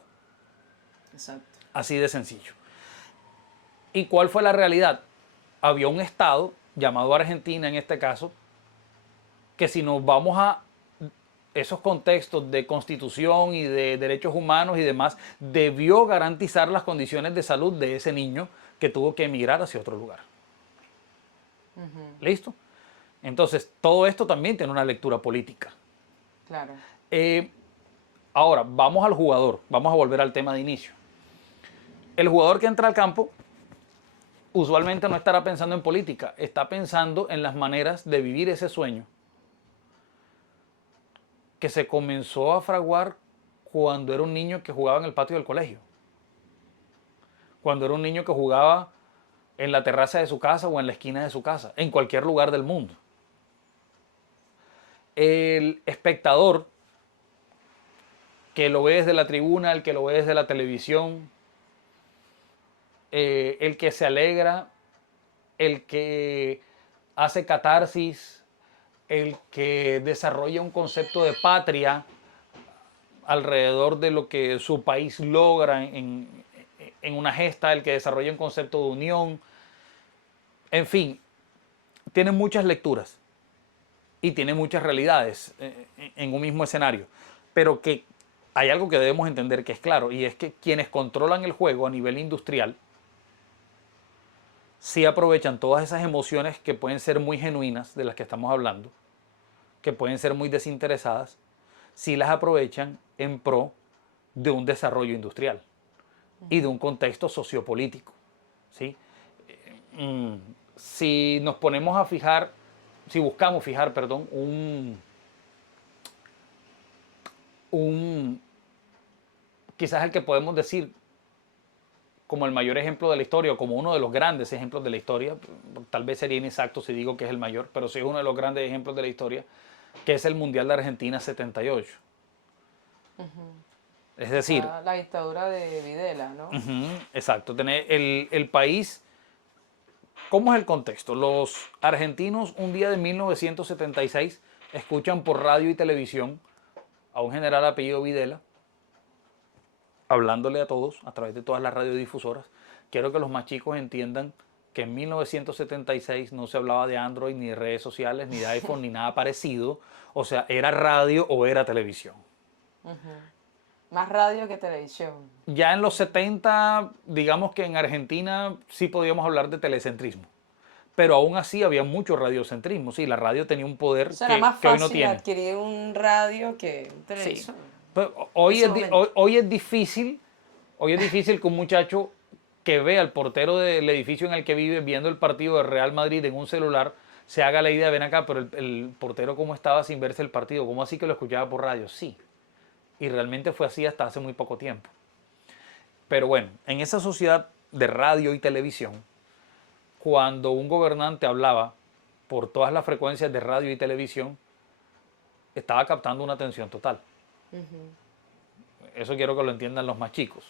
Exacto. Así de sencillo. ¿Y cuál fue la realidad? Había un estado, llamado Argentina en este caso, que si nos vamos a esos contextos de constitución y de derechos humanos y demás, debió garantizar las condiciones de salud de ese niño que tuvo que emigrar hacia otro lugar. ¿Listo? Entonces, todo esto también tiene una lectura política. Claro. Ahora, vamos al jugador, vamos a volver al tema de inicio. El jugador que entra al campo usualmente no estará pensando en política, está pensando en las maneras de vivir ese sueño que se comenzó a fraguar cuando era un niño que jugaba en el patio del colegio, cuando era un niño que jugaba en la terraza de su casa o en la esquina de su casa, en cualquier lugar del mundo. El espectador que lo ve desde la tribuna, el que lo ve desde la televisión, el que se alegra, el que hace catarsis, el que desarrolla un concepto de patria alrededor de lo que su país logra en una gesta, el que desarrolla un concepto de unión, en fin, tiene muchas lecturas y tiene muchas realidades en un mismo escenario, pero que hay algo que debemos entender que es claro, y es que quienes controlan el juego a nivel industrial sí aprovechan todas esas emociones que pueden ser muy genuinas, de las que estamos hablando, que pueden ser muy desinteresadas, sí las aprovechan en pro de un desarrollo industrial y de un contexto sociopolítico, ¿sí? Si nos ponemos a fijar, si buscamos fijar, perdón, quizás el que podemos decir como el mayor ejemplo de la historia, o como uno de los grandes ejemplos de la historia, tal vez sería inexacto si digo que es el mayor, pero sí es uno de los grandes ejemplos de la historia, que es el Mundial de Argentina 78. Es decir, La dictadura de Videla, ¿no? exacto, tener el país. ¿Cómo es el contexto? Los argentinos un día de 1976 escuchan por radio y televisión a un general apellido Videla, hablándole a todos a través de todas las radiodifusoras. Quiero que los más chicos entiendan que en 1976 no se hablaba de Android, ni de redes sociales, ni de iPhone, ni nada parecido. O sea, era radio o era televisión. Más radio que televisión. Ya en los 70, digamos que en Argentina sí podíamos hablar de telecentrismo. Pero aún así había mucho radiocentrismo. Sí, la radio tenía un poder que hoy no tiene. Era más fácil adquirir un radio que un televisor. Sí. Pero hoy es difícil que un muchacho que vea al portero del edificio en el que vive viendo el partido de Real Madrid en un celular se haga la idea, ven acá, pero el portero cómo estaba sin verse el partido, ¿cómo así que lo escuchaba por radio? Sí. Y realmente fue así hasta hace muy poco tiempo. Pero bueno, en esa sociedad de radio y televisión, cuando un gobernante hablaba por todas las frecuencias de radio y televisión, estaba captando una atención total. Eso quiero que lo entiendan los más chicos.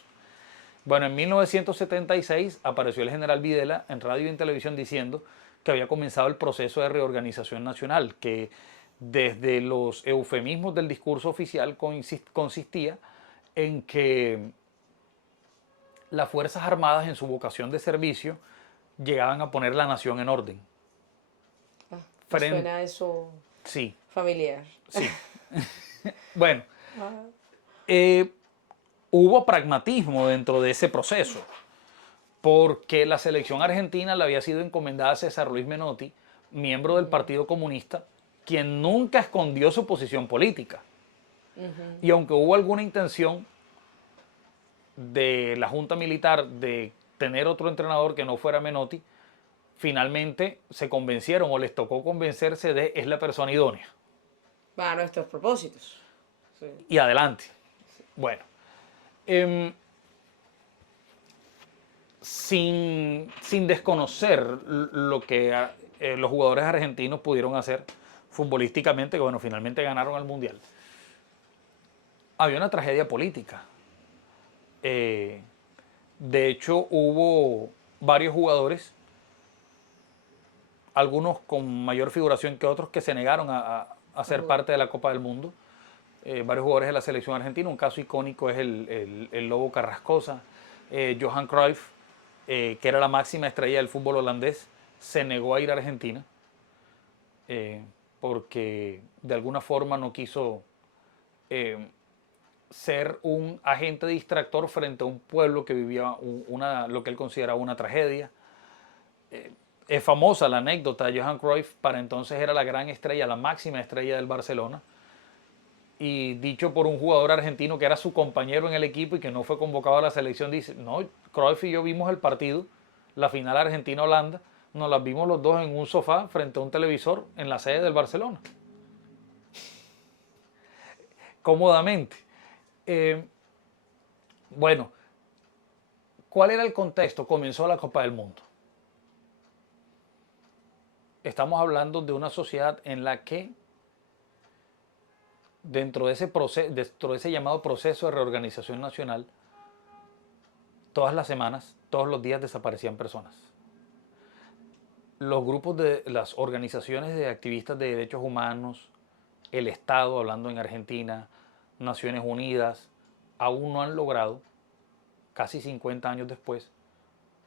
Bueno, en 1976 apareció el general Videla en radio y en televisión diciendo que había comenzado el proceso de reorganización nacional, que desde los eufemismos del discurso oficial consistía en que las Fuerzas Armadas en su vocación de servicio llegaban a poner la nación en orden. Suena eso sí. Familiar. Sí. Bueno, hubo pragmatismo dentro de ese proceso, porque la selección argentina le había sido encomendada a César Luis Menotti, miembro del Partido Comunista, quien nunca escondió su posición política. Y aunque hubo alguna intención de la Junta Militar de tener otro entrenador que no fuera Menotti, finalmente se convencieron o les tocó convencerse de es la persona idónea. Para nuestros propósitos. Sí. Y adelante. Sí. Bueno, sin desconocer lo que los jugadores argentinos pudieron hacer futbolísticamente, que bueno, finalmente ganaron al Mundial, había una tragedia política. De hecho, hubo varios jugadores, algunos con mayor figuración que otros, que se negaron a ser parte de la Copa del Mundo. Varios jugadores de la selección argentina, un caso icónico es el Lobo Carrascosa. Johan Cruyff, que era la máxima estrella del fútbol holandés, se negó a ir a Argentina porque de alguna forma no quiso eh, ser un agente distractor frente a un pueblo que vivía lo que él consideraba una tragedia. Es famosa la anécdota de Johan Cruyff, para entonces era la gran estrella, la máxima estrella del Barcelona, y dicho por un jugador argentino que era su compañero en el equipo y que no fue convocado a la selección, dice, no, Cruyff y yo vimos el partido, la final Argentina-Holanda, nos las vimos los dos en un sofá frente a un televisor en la sede del Barcelona. Cómodamente. Bueno, ¿cuál era el contexto? Comenzó la Copa del Mundo. Estamos hablando de una sociedad en la que dentro de ese llamado proceso de reorganización nacional, todas las semanas, todos los días desaparecían personas. Los grupos de las organizaciones de activistas de derechos humanos, el Estado, hablando en Argentina, Naciones Unidas, aún no han logrado, casi 50 años después,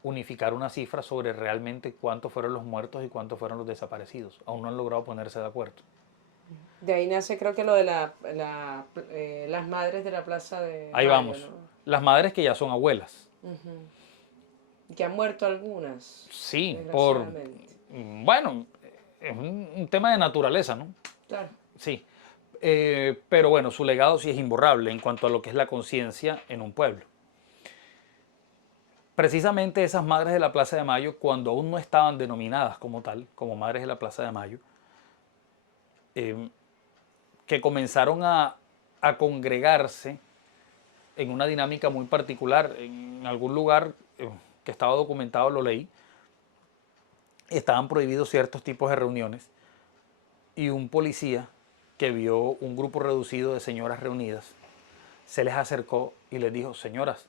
unificar una cifra sobre realmente cuántos fueron los muertos y cuántos fueron los desaparecidos. Aún no han logrado ponerse de acuerdo. De ahí nace, creo que lo de las madres de la Plaza de Ahí Mayo, vamos. ¿no? Las madres que ya son abuelas. Que han muerto algunas. Sí, desgraciadamente. bueno, es un tema de naturaleza, ¿no? Claro. Sí. Pero bueno, su legado sí es imborrable en cuanto a lo que es la conciencia en un pueblo. Precisamente esas madres de la Plaza de Mayo, cuando aún no estaban denominadas como tal, como madres de la Plaza de Mayo, que comenzaron a congregarse en una dinámica muy particular. En algún lugar que estaba documentado, lo leí, estaban prohibidos ciertos tipos de reuniones y un policía que vio un grupo reducido de señoras reunidas se les acercó y les dijo: señoras,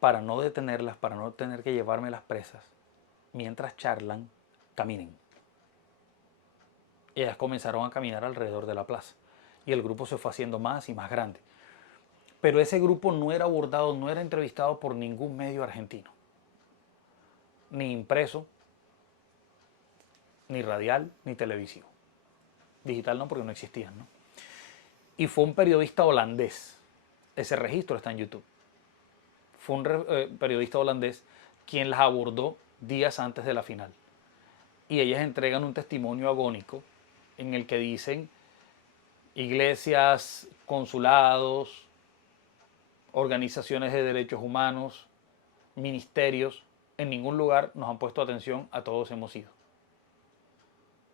para no detenerlas, para no tener que llevarme las presas, mientras charlan, caminen. Y ellas comenzaron a caminar alrededor de la plaza y el grupo se fue haciendo más y más grande. Pero ese grupo no era abordado, no era entrevistado por ningún medio argentino, ni impreso, ni radial, ni televisivo. Digital no, porque no existían, ¿no? Y fue un periodista holandés, ese registro está en YouTube, fue un periodista holandés quien las abordó días antes de la final. Y ellas entregan un testimonio agónico en el que dicen: iglesias, consulados, organizaciones de derechos humanos, ministerios, en ningún lugar nos han puesto atención, a todos hemos ido.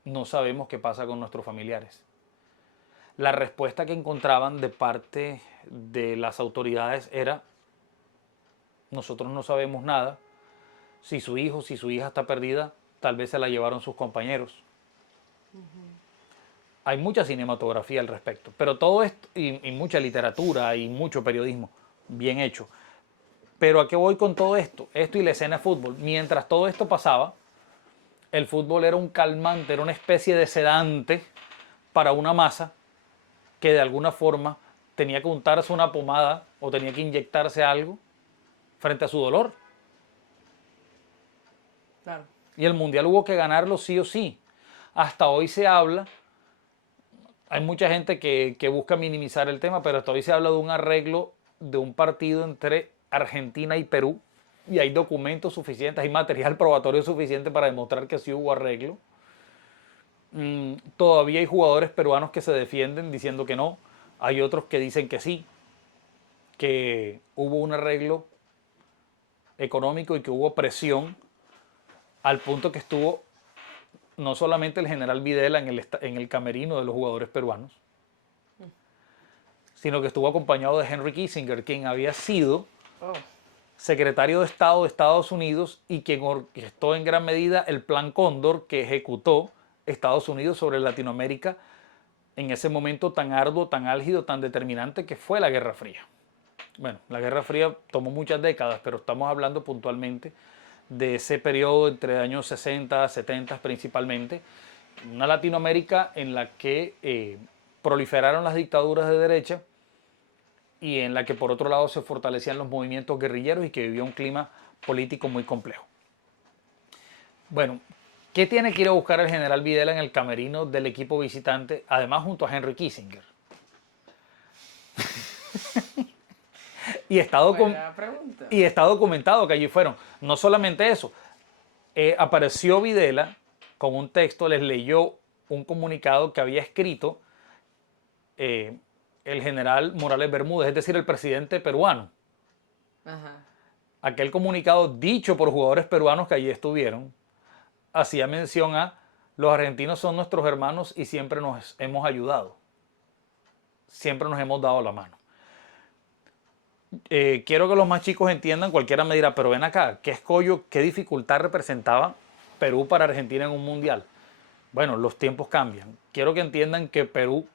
No sabemos qué pasa con nuestros familiares. La respuesta que encontraban de parte de las autoridades era: nosotros no sabemos nada, si su hijo, si su hija está perdida, tal vez se la llevaron sus compañeros. Hay mucha cinematografía al respecto, pero todo esto, y mucha literatura y mucho periodismo bien hecho. Pero ¿a qué voy con todo esto? Esto y la escena de fútbol. Mientras todo esto pasaba, el fútbol era un calmante, era una especie de sedante para una masa que de alguna forma tenía que untarse una pomada o tenía que inyectarse algo frente a su dolor. Claro. Y el mundial hubo que ganarlo sí o sí. Hasta hoy se habla, hay mucha gente que busca minimizar el tema, pero hasta hoy se habla de un arreglo de un partido entre Argentina y Perú, y hay documentos suficientes, hay material probatorio suficiente para demostrar que sí hubo arreglo. Todavía hay jugadores peruanos que se defienden diciendo que no, hay otros que dicen que sí, que hubo un arreglo económico y que hubo presión al punto que estuvo no solamente el general Videla en el camerino de los jugadores peruanos, sino que estuvo acompañado de Henry Kissinger, quien había sido secretario de Estado de Estados Unidos y quien orquestó en gran medida el Plan Cóndor que ejecutó Estados Unidos sobre Latinoamérica en ese momento tan arduo, tan álgido, tan determinante que fue la Guerra Fría. Bueno, la Guerra Fría tomó muchas décadas, pero estamos hablando puntualmente de ese periodo entre años 60, 70 principalmente, una Latinoamérica en la que proliferaron las dictaduras de derecha y en la que por otro lado se fortalecían los movimientos guerrilleros y que vivía un clima político muy complejo. Bueno, ¿qué tiene que ir a buscar el general Videla en el camerino del equipo visitante, además junto a Henry Kissinger? Y está documentado que allí fueron. No solamente eso, apareció Videla con un texto, les leyó un comunicado que había escrito el general Morales Bermúdez, es decir, el presidente peruano. Ajá. Aquel comunicado dicho por jugadores peruanos que allí estuvieron, hacía mención a: los argentinos son nuestros hermanos y siempre nos hemos ayudado. Siempre nos hemos dado la mano. Quiero que los más chicos entiendan, cualquiera me dirá, pero ven acá, ¿qué escollo, qué dificultad representaba Perú para Argentina en un mundial? Bueno, los tiempos cambian. Quiero que entiendan que Perú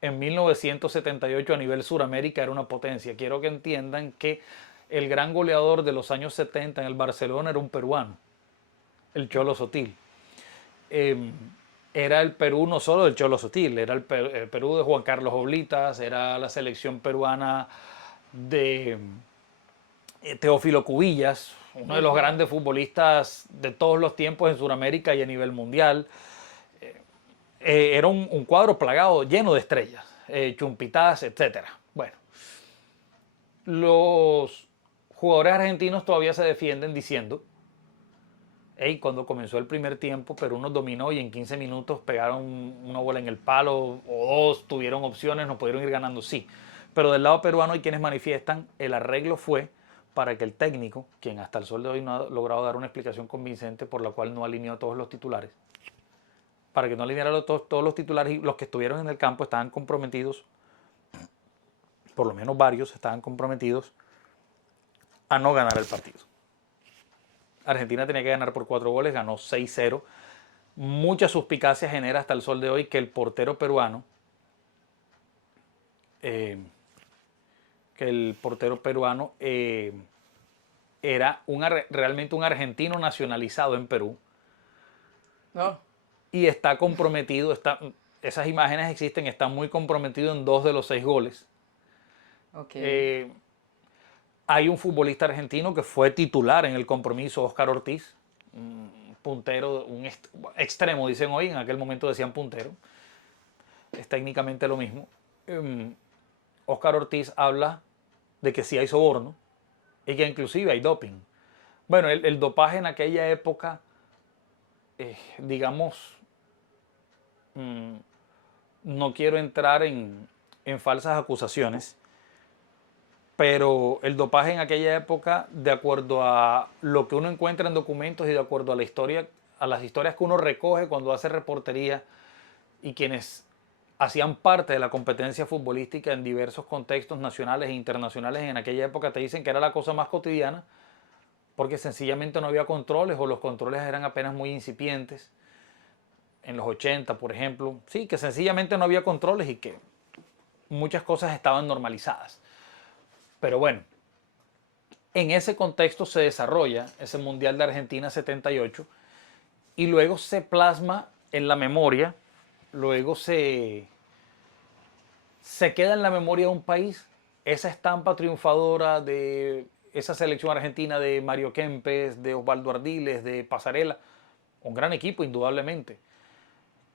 en 1978 a nivel Suramérica era una potencia. Quiero que entiendan que el gran goleador de los años 70 en el Barcelona era un peruano, el Cholo Sotil. Era el Perú no solo del Cholo Sotil, era el Perú de Juan Carlos Oblitas, era la selección peruana de Teófilo Cubillas, uno de los grandes futbolistas de todos los tiempos en Sudamérica y a nivel mundial. Era un cuadro plagado, lleno de estrellas, Chumpitas, etc. Bueno, los jugadores argentinos todavía se defienden diciendo: hey, cuando comenzó el primer tiempo, Perú nos dominó y en 15 minutos pegaron una bola en el palo o dos, tuvieron opciones, nos pudieron ir ganando, sí. Pero del lado peruano hay quienes manifiestan: el arreglo fue para que el técnico, quien hasta el sol de hoy no ha logrado dar una explicación convincente por la cual no alineó a todos los titulares, para que no alineara todos los titulares, y los que estuvieron en el campo estaban comprometidos, por lo menos varios estaban comprometidos a no ganar el partido. Argentina tenía que ganar por 4 goles, ganó 6-0. Mucha suspicacia genera hasta el sol de hoy que el portero peruano, era realmente un argentino nacionalizado en Perú. No. Y está comprometido, esas imágenes existen, está muy comprometido en 2 de los 6 goles. Okay. Hay un futbolista argentino que fue titular en el compromiso, Óscar Ortiz, un puntero, un extremo dicen hoy, en aquel momento decían puntero, es técnicamente lo mismo. Óscar Ortiz habla de que sí hay soborno y que inclusive hay doping. Bueno, el dopaje en aquella época, digamos, no quiero entrar en falsas acusaciones, pero el dopaje en aquella época, de acuerdo a lo que uno encuentra en documentos y de acuerdo a la historia, a las historias que uno recoge cuando hace reportería, y quienes hacían parte de la competencia futbolística en diversos contextos nacionales e internacionales en aquella época, te dicen que era la cosa más cotidiana, porque sencillamente no había controles o los controles eran apenas muy incipientes. En los 80, por ejemplo, sí, que sencillamente no había controles y que muchas cosas estaban normalizadas. Pero bueno, en ese contexto se desarrolla ese Mundial de Argentina 78 y luego se plasma en la memoria, luego se queda en la memoria de un país esa estampa triunfadora de esa selección argentina de Mario Kempes, de Osvaldo Ardiles, de Pasarela, un gran equipo indudablemente,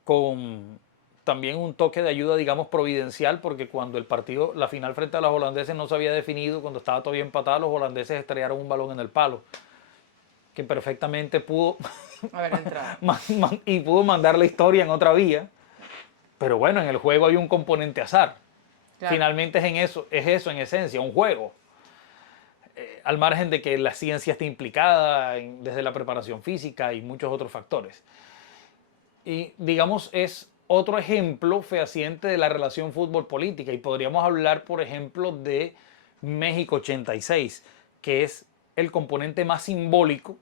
con también un toque de ayuda, digamos, providencial, porque cuando el partido, la final frente a los holandeses no se había definido, cuando estaba todavía empatado, los holandeses estrellaron un balón en el palo, que perfectamente pudo y pudo mandar la historia en otra vía, pero bueno, en el juego hay un componente azar. Claro. Finalmente es eso en esencia, un juego. Al margen de que la ciencia esté implicada desde la preparación física y muchos otros factores. Y digamos, es otro ejemplo fehaciente de la relación fútbol-política, y podríamos hablar, por ejemplo, de México 86, que es el componente más simbólico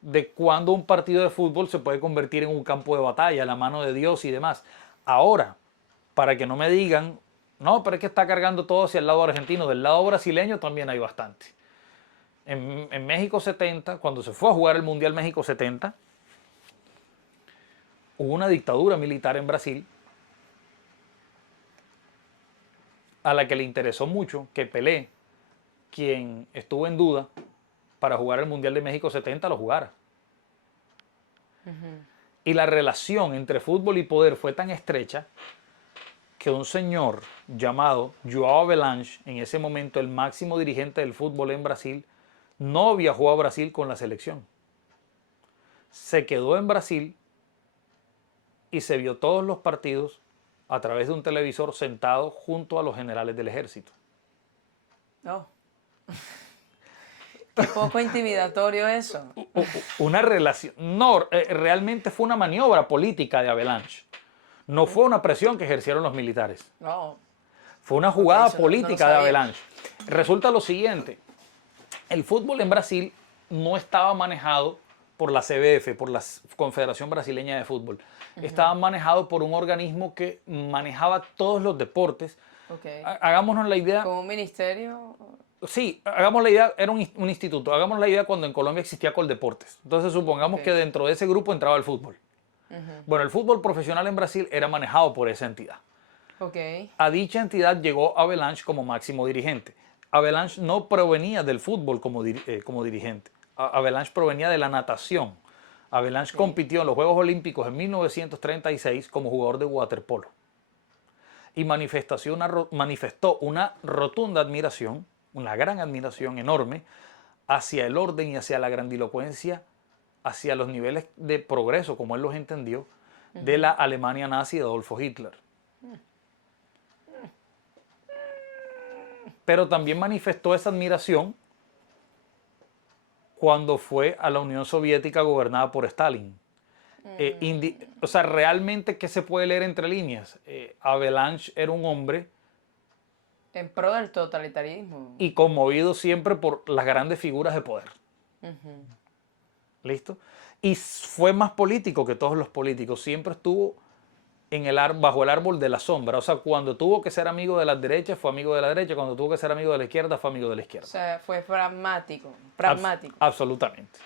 de cuando un partido de fútbol se puede convertir en un campo de batalla, la mano de Dios y demás. Ahora, para que no me digan, no, pero es que está cargando todo hacia el lado argentino, del lado brasileño también hay bastante. En México 70, cuando se fue a jugar el Mundial México 70, hubo una dictadura militar en Brasil a la que le interesó mucho que Pelé, quien estuvo en duda para jugar el Mundial de México 70, lo jugara. Y la relación entre fútbol y poder fue tan estrecha que un señor llamado João Havelange, en ese momento el máximo dirigente del fútbol en Brasil, no viajó a Brasil con la selección. Se quedó en Brasil y se vio todos los partidos a través de un televisor sentado junto a los generales del ejército. No. Qué poco intimidatorio eso. Una relación. No, realmente fue una maniobra política de Havelange. No fue una presión que ejercieron los militares. No. Fue una jugada Eso política no de lo sabía. Havelange. Resulta lo siguiente. El fútbol en Brasil no estaba manejado por la CBF, por la Confederación Brasileña de Fútbol. Estaba manejado por un organismo que manejaba todos los deportes. Okay. Hagámonos la idea. ¿Como un ministerio? Sí, hagamos la idea, era un instituto. Hagamos la idea cuando en Colombia existía Coldeportes. Entonces supongamos que dentro de ese grupo entraba el fútbol. Bueno, el fútbol profesional en Brasil era manejado por esa entidad. Okay. A dicha entidad llegó Havelange como máximo dirigente. Havelange no provenía del fútbol como dirigente. Havelange provenía de la natación. Havelange compitió en los Juegos Olímpicos en 1936 como jugador de waterpolo. Y manifestó una rotunda admiración, una gran admiración enorme hacia el orden y hacia la grandilocuencia, hacia los niveles de progreso, como él los entendió, de la Alemania nazi de Adolfo Hitler. Pero también manifestó esa admiración cuando fue a la Unión Soviética gobernada por Stalin. O sea, realmente, ¿qué se puede leer entre líneas? Havelange era un hombre en pro del totalitarismo. Y conmovido siempre por las grandes figuras de poder. ¿Listo? Y fue más político que todos los políticos. Siempre estuvo bajo el árbol de la sombra. O sea, cuando tuvo que ser amigo de la derecha, fue amigo de la derecha. Cuando tuvo que ser amigo de la izquierda, fue amigo de la izquierda. O sea, fue pragmático. Absolutamente.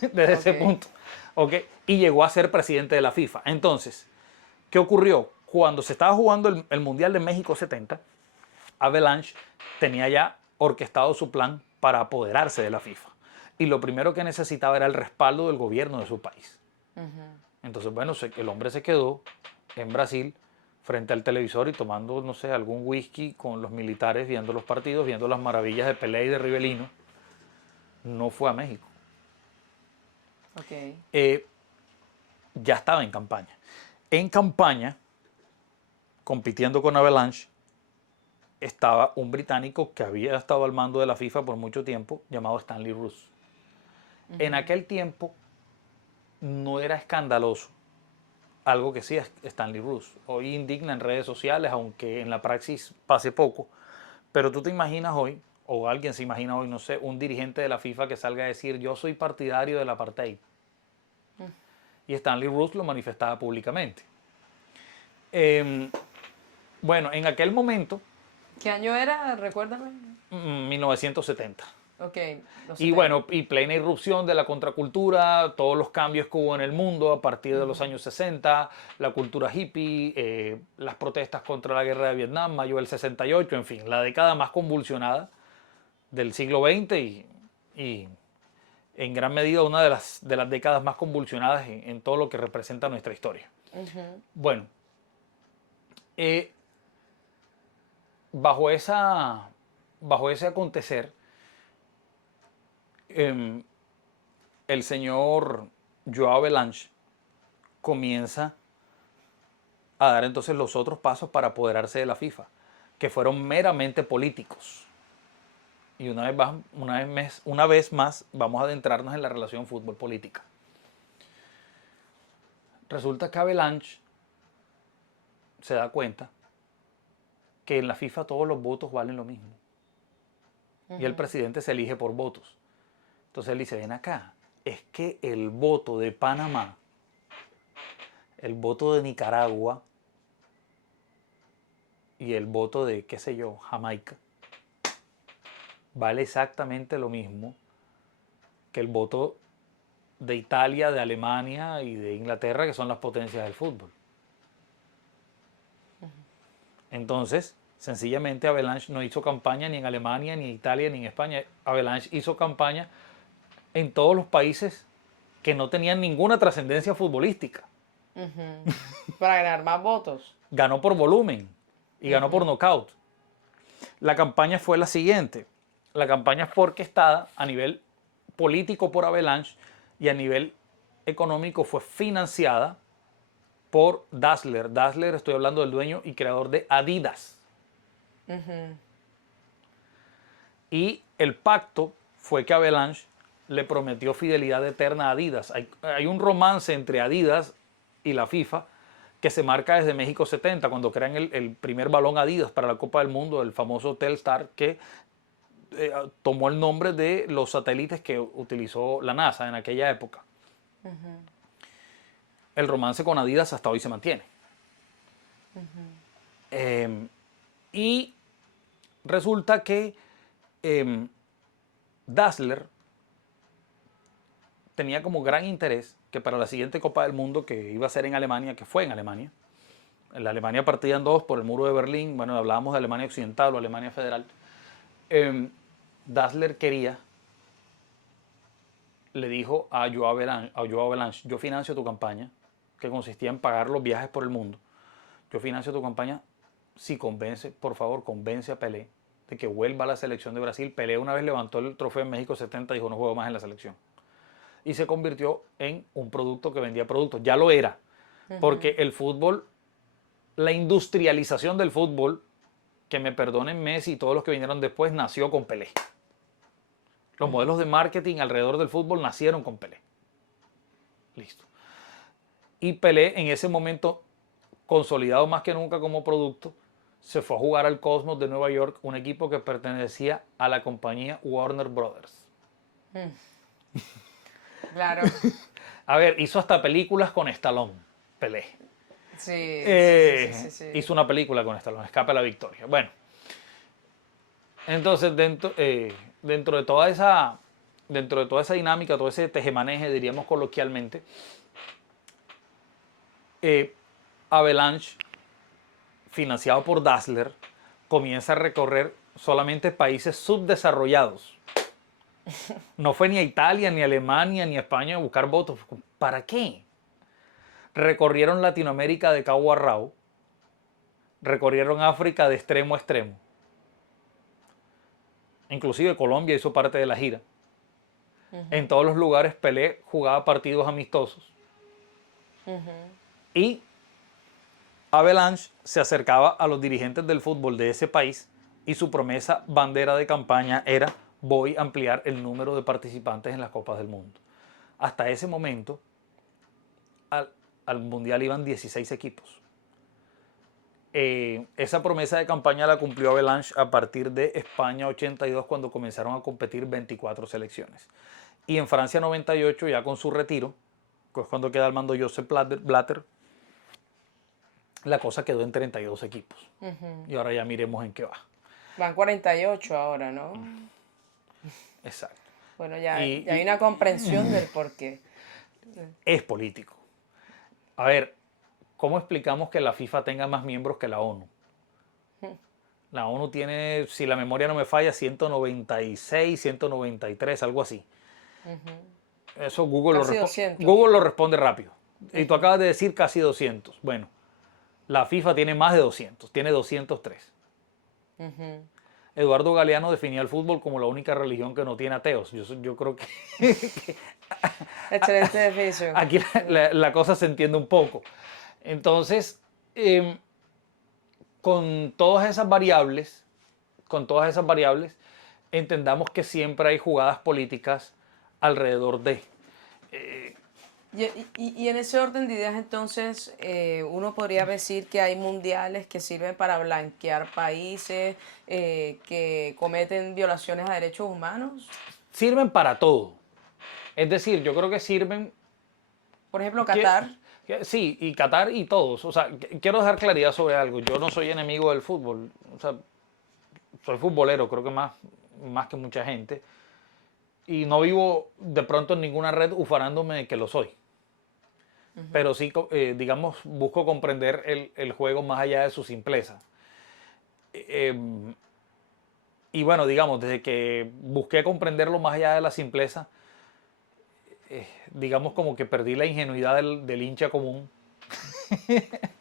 Desde ese punto. ¿Okay? Y llegó a ser presidente de la FIFA. Entonces, ¿qué ocurrió? Cuando se estaba jugando el Mundial de México 70, Havelange tenía ya orquestado su plan para apoderarse de la FIFA. Y lo primero que necesitaba era el respaldo del gobierno de su país. Entonces, bueno, el hombre se quedó en Brasil frente al televisor y tomando, no sé, algún whisky con los militares, viendo los partidos, viendo las maravillas de Pelé y de Rivelino. No fue a México. Ya estaba en campaña. En campaña, compitiendo con Havelange, estaba un británico que había estado al mando de la FIFA por mucho tiempo, llamado Stanley Rous. En aquel tiempo no era escandaloso, algo que sí es Stanley Rous. Hoy indigna en redes sociales, aunque en la praxis pase poco. Pero tú te imaginas hoy, o alguien se imagina hoy, no sé, un dirigente de la FIFA que salga a decir: yo soy partidario del apartheid. Y Stanley Rous lo manifestaba públicamente. Bueno, en aquel momento... ¿Qué año era? Recuérdame. 1970. Y 70. bueno, y plena irrupción de la contracultura, todos los cambios que hubo en el mundo a partir de los años 60, la cultura hippie, las protestas contra la guerra de Vietnam, mayo del 68, en fin, la década más convulsionada del siglo XX y en gran medida una de las décadas más convulsionadas en todo lo que representa nuestra historia. Bueno, bajo ese acontecer, el señor João Havelange comienza a dar entonces los otros pasos para apoderarse de la FIFA, que fueron meramente políticos. Y una vez más vamos a adentrarnos en la relación fútbol-política. Resulta que Havelange se da cuenta que en la FIFA todos los votos valen lo mismo. Y el presidente se elige por votos. Entonces él dice: ven acá, es que el voto de Panamá, el voto de Nicaragua y el voto de, qué sé yo, Jamaica, vale exactamente lo mismo que el voto de Italia, de Alemania y de Inglaterra, que son las potencias del fútbol. Entonces, sencillamente Havelange no hizo campaña ni en Alemania, ni en Italia, ni en España. Havelange hizo campaña en todos los países que no tenían ninguna trascendencia futbolística. Para ganar más votos. Ganó por volumen. y ganó por nocaut. La campaña fue la siguiente. La campaña fue orquestada a nivel político por Avalanche y a nivel económico fue financiada por Dassler. Dassler, estoy hablando del dueño y creador de Adidas. Y el pacto fue que Avalanche le prometió fidelidad eterna a Adidas. Hay un romance entre Adidas y la FIFA que se marca desde México 70, cuando crean el primer balón Adidas para la Copa del Mundo, el famoso Telstar, que tomó el nombre de los satélites que utilizó la NASA en aquella época. El romance con Adidas hasta hoy se mantiene. Y resulta que Dassler tenía como gran interés que para la siguiente Copa del Mundo, que iba a ser en Alemania, que fue en Alemania, la Alemania partida en dos por el muro de Berlín, bueno, hablábamos de Alemania Occidental o Alemania Federal, Dassler le dijo a Joao Avalanche, yo financio tu campaña, que consistía en pagar los viajes por el mundo. Yo financio tu campaña si por favor, convence a Pelé de que vuelva a la selección de Brasil. Pelé una vez levantó el trofeo en México 70 y dijo, no juego más en la selección. Y se convirtió en un producto que vendía productos. Ya lo era, porque el fútbol, la industrialización del fútbol, que me perdonen Messi y todos los que vinieron después, nació con Pelé. Los modelos de marketing alrededor del fútbol nacieron con Pelé. Listo. Y Pelé, en ese momento, consolidado más que nunca como producto, se fue a jugar al Cosmos de Nueva York, un equipo que pertenecía a la compañía Warner Brothers. Claro. A ver, hizo hasta películas con Stallone, Pelé. Sí, sí. Hizo una película con Stallone, Escape a la Victoria. Bueno, entonces dentro de toda esa dinámica, todo ese tejemaneje, diríamos coloquialmente, Avalanche, financiado por Dassler, comienza a recorrer solamente países subdesarrollados. No fue ni a Italia, ni a Alemania, ni a España a buscar votos. ¿Para qué? Recorrieron Latinoamérica de cabo a rabo. Recorrieron África de extremo a extremo. Inclusive Colombia hizo parte de la gira. En todos los lugares Pelé jugaba partidos amistosos. Y Avalanche se acercaba a los dirigentes del fútbol de ese país y su promesa bandera de campaña era: voy a ampliar el número de participantes en las Copas del Mundo. Hasta ese momento al Mundial iban 16 equipos. Esa promesa de campaña la cumplió Avalanche a partir de España 82, cuando comenzaron a competir 24 selecciones. Y en Francia 98, ya con su retiro, pues cuando queda al mando Joseph Blatter, la cosa quedó en 32 equipos. Y ahora ya miremos en qué va. Van 48 ahora, ¿no? Exacto. Bueno, ya hay una comprensión del porqué. Es político. A ver, ¿cómo explicamos que la FIFA tenga más miembros que la ONU? La ONU tiene, si la memoria no me falla, 196, 193, algo así. Eso Google lo responde rápido. Y tú acabas de decir casi 200. Bueno, la FIFA tiene más de 200, tiene 203. Eduardo Galeano definía el fútbol como la única religión que no tiene ateos. Yo creo que excelente definición. Aquí la cosa se entiende un poco. Entonces, con todas esas variables, entendamos que siempre hay jugadas políticas alrededor de. Y en ese orden de ideas, entonces, uno podría decir que hay mundiales que sirven para blanquear países que cometen violaciones a derechos humanos. Sirven para todo. Es decir, yo creo que sirven... Por ejemplo, Qatar. Sí, y Qatar y todos. O sea, quiero dejar claridad sobre algo. Yo no soy enemigo del fútbol. O sea, soy futbolero, creo que más que mucha gente. Y no vivo de pronto en ninguna red ufanándome de que lo soy. Pero sí, digamos, busco comprender el juego más allá de su simpleza. Y bueno, digamos, desde que busqué comprenderlo más allá de la simpleza, digamos como que perdí la ingenuidad del hincha común.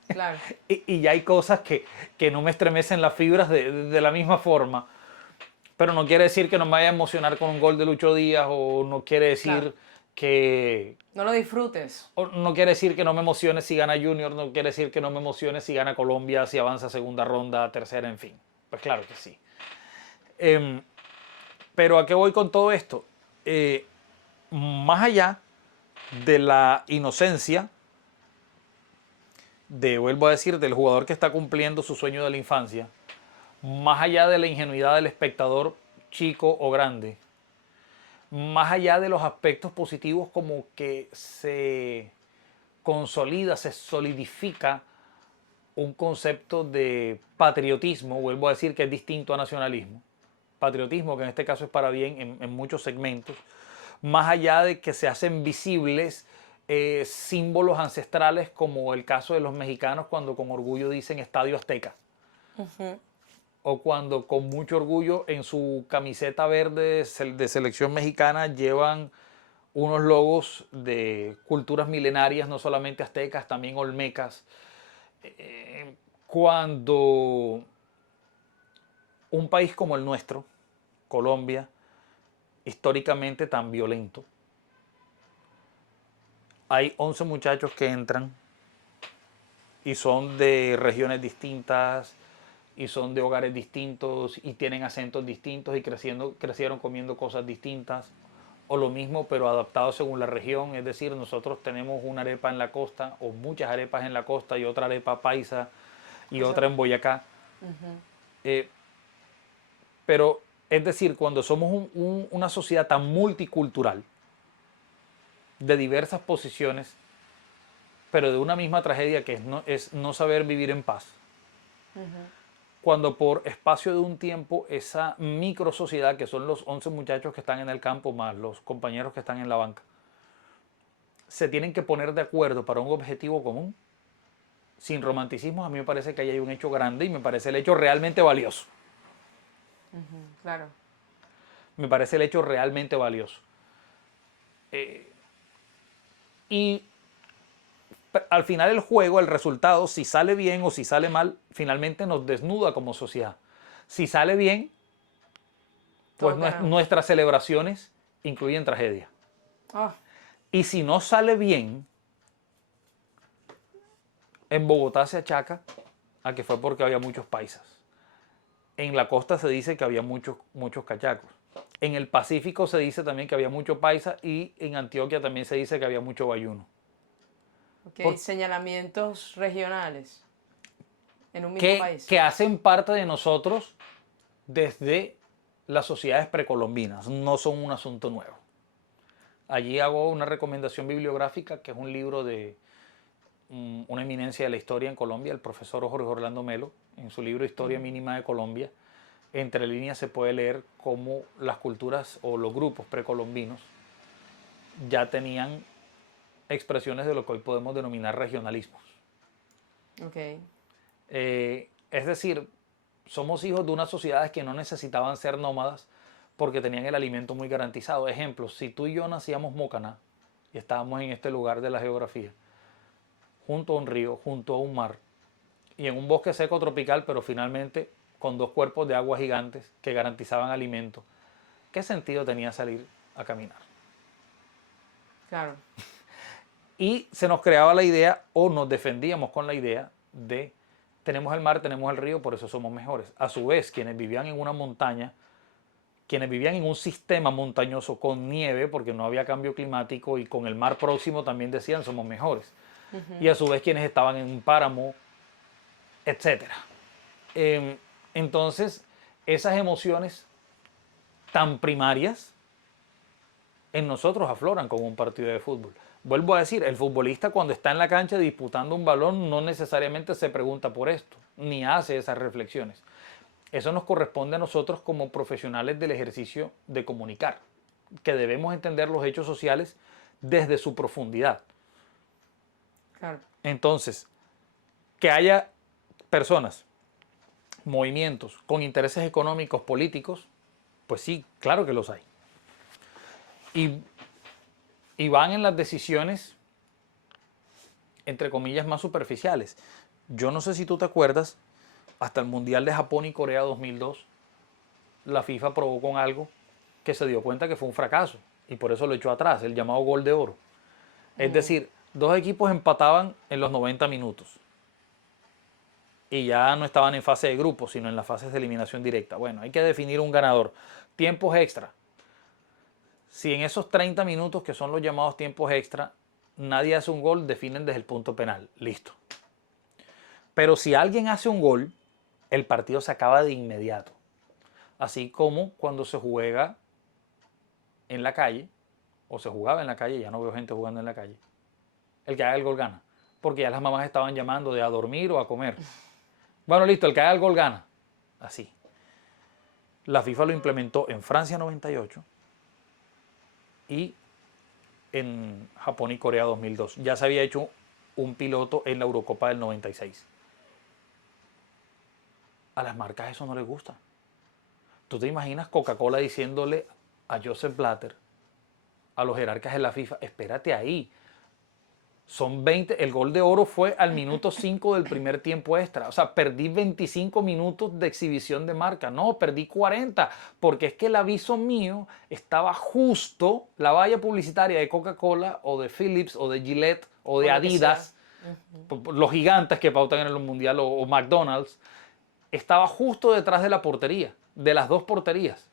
Claro. Y ya hay cosas que no me estremecen las fibras de la misma forma. Pero no quiere decir que no me vaya a emocionar con un gol de Lucho Díaz, o no quiere decir Claro. que... No lo disfrutes. o no quiere decir que no me emocione si gana Junior, no quiere decir que no me emocione si gana Colombia, si avanza a segunda ronda, tercera, en fin. Pues claro que sí. Pero ¿a qué voy con todo esto? Más allá de la inocencia, vuelvo a decir, del jugador que está cumpliendo su sueño de la infancia, más allá de la ingenuidad del espectador chico o grande, más allá de los aspectos positivos como que se consolida, se solidifica un concepto de patriotismo, vuelvo a decir que es distinto a nacionalismo, patriotismo que en este caso es para bien en muchos segmentos, más allá de que se hacen visibles símbolos ancestrales como el caso de los mexicanos cuando con orgullo dicen Estadio Azteca. O cuando con mucho orgullo en su camiseta verde de selección mexicana llevan unos logos de culturas milenarias, no solamente aztecas, también olmecas. Cuando un país como el nuestro, Colombia, históricamente tan violento, hay 11 muchachos que entran y son de regiones distintas, y son de hogares distintos, y tienen acentos distintos, y crecieron comiendo cosas distintas, o lo mismo pero adaptado según la región. Es decir, nosotros tenemos una arepa en la costa, o muchas arepas en la costa, y otra arepa paisa, y otra en Boyacá. Pero es decir, cuando somos una sociedad tan multicultural, de diversas posiciones, pero de una misma tragedia que es no saber vivir en paz. Cuando por espacio de un tiempo esa micro sociedad, que son los 11 muchachos que están en el campo más los compañeros que están en la banca, se tienen que poner de acuerdo para un objetivo común, sin romanticismo, a mí me parece que ahí hay un hecho grande y me parece el hecho realmente valioso. Claro. Me parece el hecho realmente valioso. Y al final el juego, el resultado, si sale bien o si sale mal, finalmente nos desnuda como sociedad. Si sale bien, pues nuestras celebraciones incluyen tragedia. Y si no sale bien, en Bogotá se achaca a que fue porque había muchos paisas. En la costa se dice que había muchos cachacos. En el Pacífico se dice también que había mucho paisa, y en Antioquia también se dice que había mucho bayuno. Señalamientos regionales en un mismo país. Que hacen parte de nosotros desde las sociedades precolombinas, no son un asunto nuevo. Allí hago una recomendación bibliográfica, que es un libro de una eminencia de la historia en Colombia, el profesor Jorge Orlando Melo, en su libro Historia Mínima de Colombia. Entre líneas se puede leer cómo las culturas o los grupos precolombinos ya tenían expresiones de lo que hoy podemos denominar regionalismos. Es decir, somos hijos de unas sociedades que no necesitaban ser nómadas porque tenían el alimento muy garantizado. Ejemplo, si tú y yo nacíamos Mocaná y estábamos en este lugar de la geografía, junto a un río, junto a un mar, y en un bosque seco tropical, pero finalmente con 2 cuerpos de agua gigantes que garantizaban alimento, ¿qué sentido tenía salir a caminar? Claro. Y se nos creaba la idea, o nos defendíamos con la idea de tenemos el mar, tenemos el río, por eso somos mejores. A su vez, quienes vivían en una montaña, quienes vivían en un sistema montañoso con nieve, porque no había cambio climático, y con el mar próximo, también decían somos mejores. Y a su vez quienes estaban en un páramo, etc. Entonces, esas emociones tan primarias en nosotros afloran como un partido de fútbol. Vuelvo a decir, el futbolista cuando está en la cancha disputando un balón no necesariamente se pregunta por esto, ni hace esas reflexiones. Eso nos corresponde a nosotros como profesionales del ejercicio de comunicar, que debemos entender los hechos sociales desde su profundidad. Claro. Entonces, que haya personas, movimientos con intereses económicos, políticos, pues sí, claro que los hay. Y van en las decisiones, entre comillas, más superficiales. Yo no sé si tú te acuerdas, hasta el Mundial de Japón y Corea 2002, la FIFA probó con algo que se dio cuenta que fue un fracaso y por eso lo echó atrás, el llamado gol de oro. Es decir, dos equipos empataban en los 90 minutos y ya no estaban en fase de grupo, sino en las fases de eliminación directa. Bueno, hay que definir un ganador. Tiempos extra. Si en esos 30 minutos, que son los llamados tiempos extra, nadie hace un gol, definen desde el punto penal. Listo. Pero si alguien hace un gol, el partido se acaba de inmediato. Así como cuando se juega en la calle, o se jugaba en la calle, ya no veo gente jugando en la calle, el que haga el gol gana. Porque ya las mamás estaban llamando de a dormir o a comer. Bueno, listo, el que haga el gol gana. Así. La FIFA lo implementó en Francia 98 y en Japón y Corea 2002. Ya se había hecho un piloto en la Eurocopa del 96. A las marcas eso no les gusta. ¿Tú te imaginas Coca-Cola diciéndole a Joseph Blatter, a los jerarcas de la FIFA, espérate ahí? Son 20, el gol de oro fue al minuto 5 del primer tiempo extra. O sea, perdí 25 minutos de exhibición de marca. No, perdí 40, porque es que el aviso mío estaba justo, la valla publicitaria de Coca-Cola o de Philips o de Gillette o de Adidas, los gigantes que pautan en el Mundial o McDonald's, estaba justo detrás de la portería, de las dos porterías.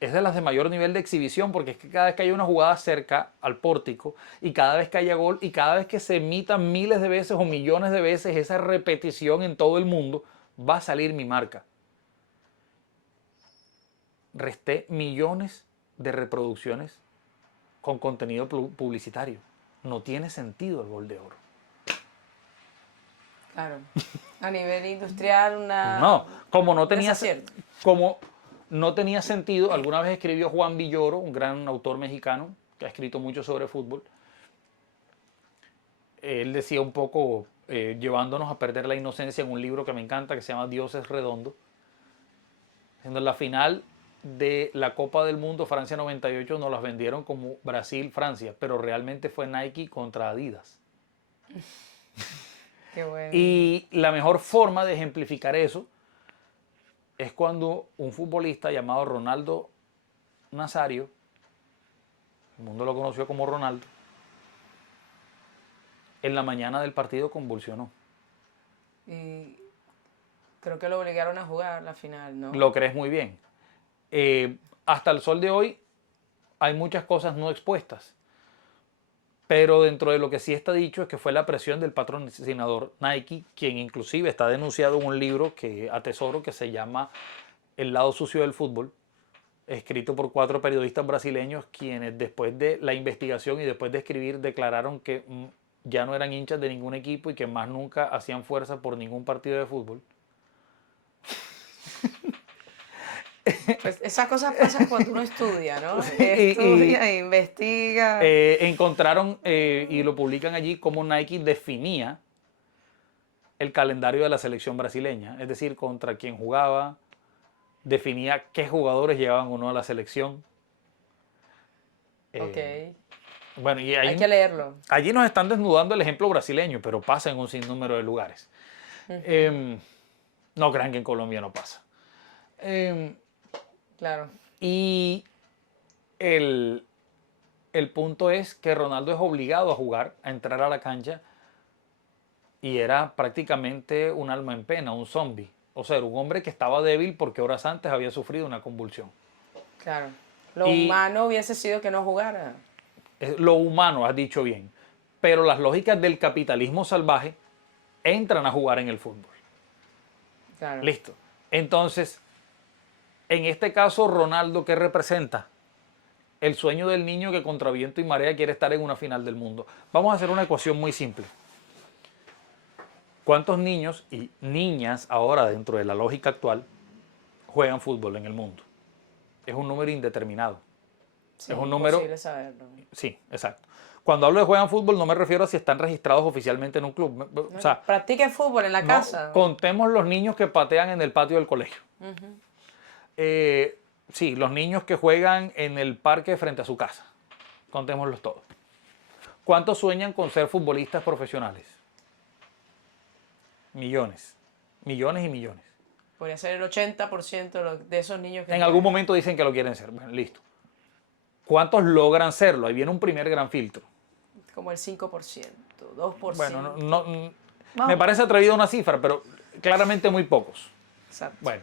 Es de las de mayor nivel de exhibición, porque es que cada vez que haya una jugada cerca al pórtico y cada vez que haya gol y cada vez que se emitan miles de veces o millones de veces esa repetición en todo el mundo, va a salir mi marca. Resté millones de reproducciones con contenido publicitario. No tiene sentido el gol de oro. Claro. A nivel industrial, una... No, como no tenía... desacierto. Como no tenía sentido, alguna vez escribió Juan Villoro, un gran autor mexicano que ha escrito mucho sobre fútbol. Él decía un poco, llevándonos a perder la inocencia, en un libro que me encanta que se llama Dios es redondo. En la final de la Copa del Mundo Francia 98 nos las vendieron como Brasil-Francia, pero realmente fue Nike contra Adidas. Qué bueno. Y la mejor forma de ejemplificar eso es cuando un futbolista llamado Ronaldo Nazario, el mundo lo conoció como Ronaldo, en la mañana del partido convulsionó. Y creo que lo obligaron a jugar la final, ¿no? Lo crees muy bien. Hasta el sol de hoy hay muchas cosas no expuestas, pero dentro de lo que sí está dicho es que fue la presión del patrocinador Nike, quien inclusive está denunciado en un libro que atesoro que se llama El lado sucio del fútbol, escrito por 4 periodistas brasileños, quienes después de la investigación y después de escribir declararon que ya no eran hinchas de ningún equipo y que más nunca hacían fuerza por ningún partido de fútbol. Pues esas cosas pasan cuando uno estudia, ¿no? Estudia e investiga. Encontraron y lo publican allí cómo Nike definía el calendario de la selección brasileña, es decir, contra quién jugaba, definía qué jugadores llegaban o no a la selección. Ok. Bueno, y ahí, hay que leerlo. Allí nos están desnudando el ejemplo brasileño, pero pasa en un sinnúmero de lugares. No crean que en Colombia no pasa. Claro. Y el punto es que Ronaldo es obligado a jugar, a entrar a la cancha, y era prácticamente un alma en pena, un zombie. O sea, era un hombre que estaba débil porque horas antes había sufrido una convulsión. Claro. Lo humano hubiese sido que no jugara. Lo humano, has dicho bien. Pero las lógicas del capitalismo salvaje entran a jugar en el fútbol. Claro. Listo. Entonces, en este caso, Ronaldo, ¿qué representa? El sueño del niño que contra viento y marea quiere estar en una final del mundo. Vamos a hacer una ecuación muy simple. ¿Cuántos niños y niñas ahora, dentro de la lógica actual, juegan fútbol en el mundo? Es un número indeterminado. Sí, es un número... imposible saberlo. Sí, exacto. Cuando hablo de juegan fútbol no me refiero a si están registrados oficialmente en un club. O sea, practiquen fútbol en la casa. Contemos los niños que patean en el patio del colegio. Sí, los niños que juegan en el parque frente a su casa. Contémoslos todos. ¿Cuántos sueñan con ser futbolistas profesionales? millones. Millones y millones. Podría ser el 80% de esos niños que... En algún momento dicen que lo quieren ser. Bueno, listo. ¿Cuántos logran serlo? Ahí viene un primer gran filtro. Como el 5%, 2%. Bueno, me parece atrevida una cifra, pero claramente muy pocos. Exacto. Bueno,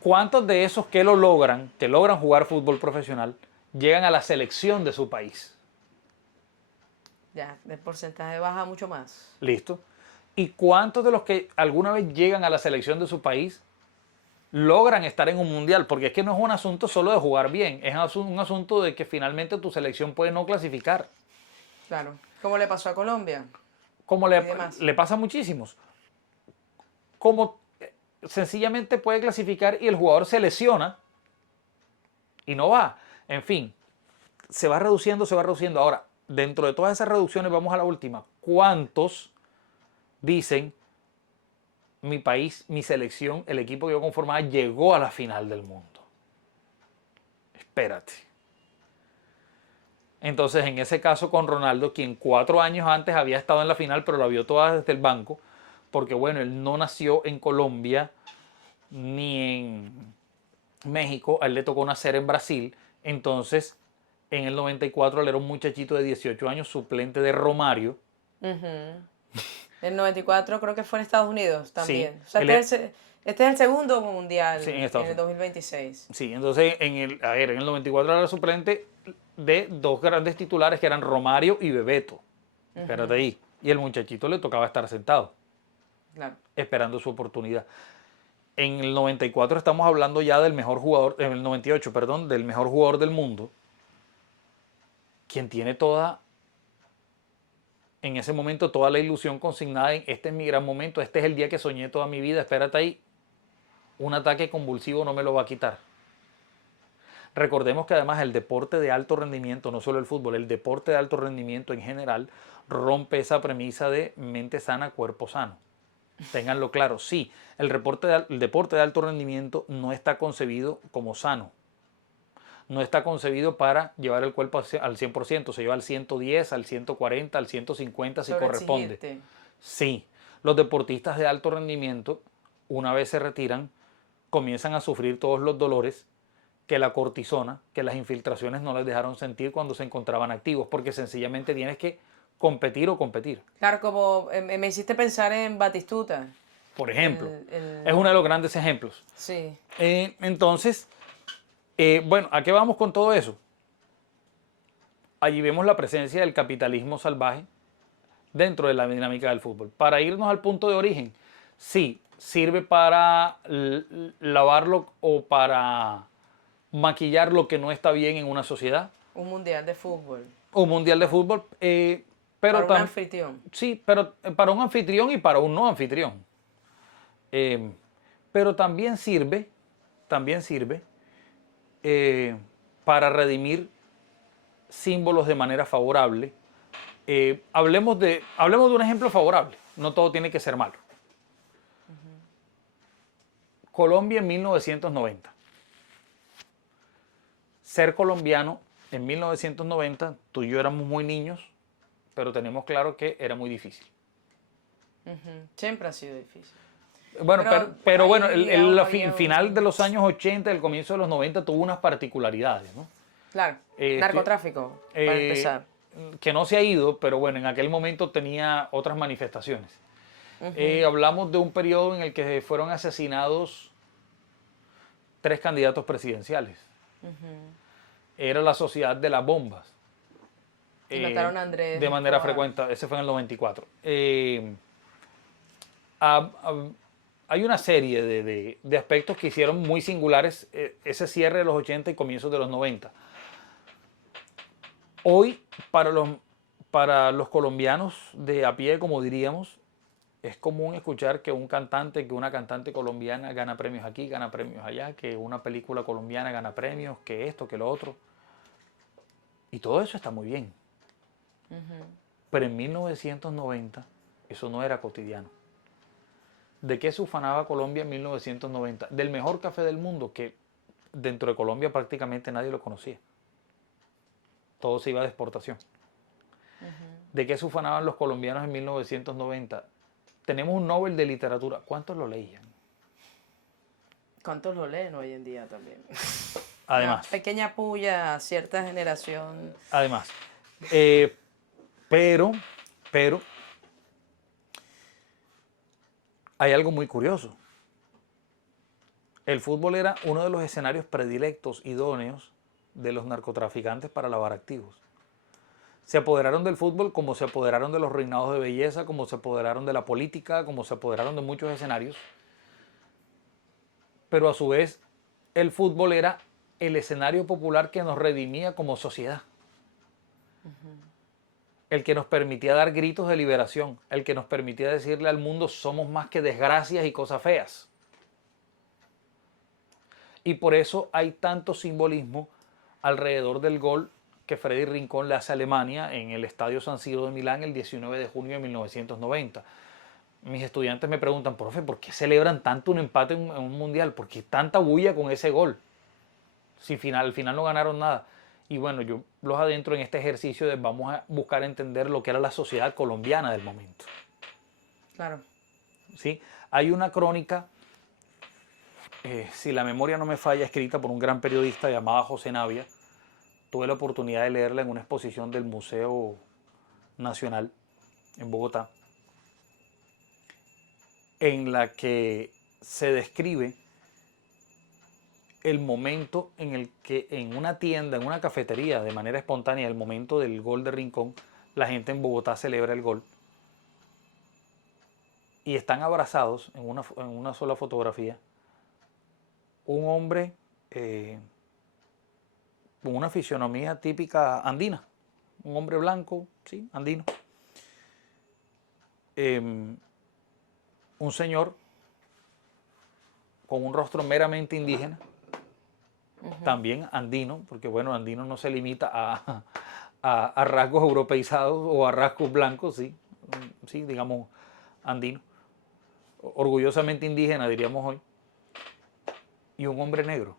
¿cuántos de esos que lo logran, que logran jugar fútbol profesional, llegan a la selección de su país? Ya, el porcentaje baja mucho más. Listo. ¿Y cuántos de los que alguna vez llegan a la selección de su país logran estar en un mundial? Porque es que no es un asunto solo de jugar bien, es un asunto de que finalmente tu selección puede no clasificar. Claro. ¿Cómo le pasó a Colombia? Como le pasa a muchísimos. Como sencillamente puede clasificar y el jugador se lesiona y no va. En fin, se va reduciendo, se va reduciendo. Ahora, dentro de todas esas reducciones, vamos a la última. ¿Cuántos dicen, mi país, mi selección, el equipo que yo conformaba, llegó a la final del mundo? Espérate. Entonces, en ese caso con Ronaldo, quien 4 años antes había estado en la final, pero la vio toda desde el banco, porque bueno, él no nació en Colombia ni en México, a él le tocó nacer en Brasil. Entonces, en el 94 él era un muchachito de 18 años, suplente de Romario. El 94 creo que fue en Estados Unidos también. Sí, O sea, este es el segundo mundial sí, en el 2026. Sí, entonces en el 94 era suplente de 2 grandes titulares que eran Romario y Bebeto. Espérate ahí. Y el muchachito le tocaba estar sentado, claro, esperando su oportunidad. En el 94 estamos hablando ya del mejor jugador, en el 98, perdón, del mejor jugador del mundo, quien tiene en ese momento toda la ilusión consignada en este es mi gran momento, este es el día que soñé toda mi vida, espérate ahí, un ataque convulsivo no me lo va a quitar. Recordemos que además el deporte de alto rendimiento, no solo el fútbol, el deporte de alto rendimiento en general rompe esa premisa de mente sana, cuerpo sano. Ténganlo claro, sí, el deporte de alto rendimiento no está concebido como sano. No está concebido para llevar el cuerpo al 100%, se lleva al 110, al 140, al 150 si corresponde. Sí, los deportistas de alto rendimiento, una vez se retiran, comienzan a sufrir todos los dolores que la cortisona, que las infiltraciones no les dejaron sentir cuando se encontraban activos, porque sencillamente tienes que competir o competir. Claro, como me hiciste pensar en Batistuta. Por ejemplo, es uno de los grandes ejemplos. Sí. Entonces, bueno, ¿a qué vamos con todo eso? Allí vemos la presencia del capitalismo salvaje dentro de la dinámica del fútbol. Para irnos al punto de origen, sí, sirve para lavarlo o para maquillar lo que no está bien en una sociedad. Un mundial de fútbol. Un mundial de fútbol, pero para un anfitrión. Sí, pero para un anfitrión y para un no anfitrión. Pero también sirve para redimir símbolos de manera favorable. Hablemos de un ejemplo favorable, no todo tiene que ser malo. Colombia en 1990. Ser colombiano en 1990, tú y yo éramos muy niños, pero tenemos claro que era muy difícil. Siempre ha sido difícil. Bueno, pero bueno, el final de los años 80, el comienzo de los 90 tuvo unas particularidades, ¿no? Claro, narcotráfico, para empezar. Que no se ha ido, pero bueno, en aquel momento tenía otras manifestaciones. Hablamos de un periodo en el que fueron asesinados 3 candidatos presidenciales. Era la sociedad de las bombas. Y mataron a Andrés. De manera frecuente, ese fue en el 94. Hay una serie de aspectos que hicieron muy singulares ese cierre de los 80 y comienzos de los 90. Hoy, para los colombianos de a pie, como diríamos, es común escuchar que una cantante colombiana gana premios aquí, gana premios allá, que una película colombiana gana premios, que esto, que lo otro. Y todo eso está muy bien. Pero en 1990 eso no era cotidiano. ¿De qué se ufanaba Colombia en 1990? Del mejor café del mundo, que dentro de Colombia prácticamente nadie lo conocía. Todo se iba de exportación. ¿De qué se ufanaban los colombianos en 1990? tenemos un Nobel de literatura. ¿Cuántos lo leían? ¿Cuántos lo leen hoy en día también? Además. Una pequeña puya a cierta generación. Además. Pero, hay algo muy curioso. El fútbol era uno de los escenarios predilectos, idóneos, de los narcotraficantes para lavar activos. Se apoderaron del fútbol como se apoderaron de los reinados de belleza, como se apoderaron de la política, como se apoderaron de muchos escenarios. Pero a su vez, el fútbol era el escenario popular que nos redimía como sociedad. El que nos permitía dar gritos de liberación, el que nos permitía decirle al mundo somos más que desgracias y cosas feas. Y por eso hay tanto simbolismo alrededor del gol que Freddy Rincón le hace a Alemania en el Estadio San Siro de Milán el 19 de junio de 1990. Mis estudiantes me preguntan, profe, ¿por qué celebran tanto un empate en un mundial? ¿Por qué tanta bulla con ese gol? Si al final no ganaron nada. Y bueno, yo los adentro en este ejercicio de vamos a buscar entender lo que era la sociedad colombiana del momento. Claro. ¿Sí? Hay una crónica, si la memoria no me falla, escrita por un gran periodista llamado José Navia. Tuve la oportunidad de leerla en una exposición del Museo Nacional en Bogotá, en la que se describe el momento en el que en una tienda, en una cafetería, de manera espontánea, el momento del gol de Rincón, la gente en Bogotá celebra el gol y están abrazados en una sola fotografía un hombre con una fisionomía típica andina, un hombre blanco, sí, andino, un señor con un rostro meramente indígena, también andino, porque bueno, andino no se limita a rasgos europeizados o a rasgos blancos, sí, digamos andino, orgullosamente indígena diríamos hoy, y un hombre negro.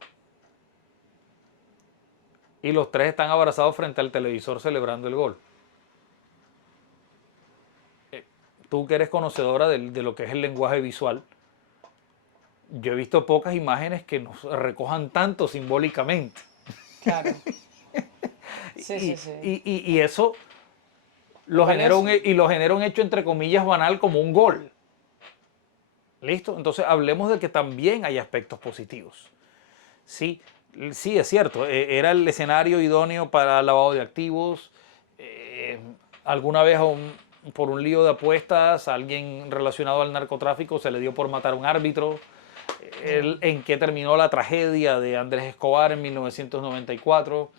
Y los tres están abrazados frente al televisor celebrando el gol. Tú que eres conocedora de lo que es el lenguaje visual, yo he visto pocas imágenes que nos recojan tanto simbólicamente. Claro. Sí. Y eso lo genera un hecho entre comillas banal como un gol. ¿Listo? Entonces hablemos de que también hay aspectos positivos. Sí, es cierto, era el escenario idóneo para lavado de activos. Alguna vez por un lío de apuestas, a alguien relacionado al narcotráfico se le dio por matar a un árbitro. En qué terminó la tragedia de Andrés Escobar en 1994.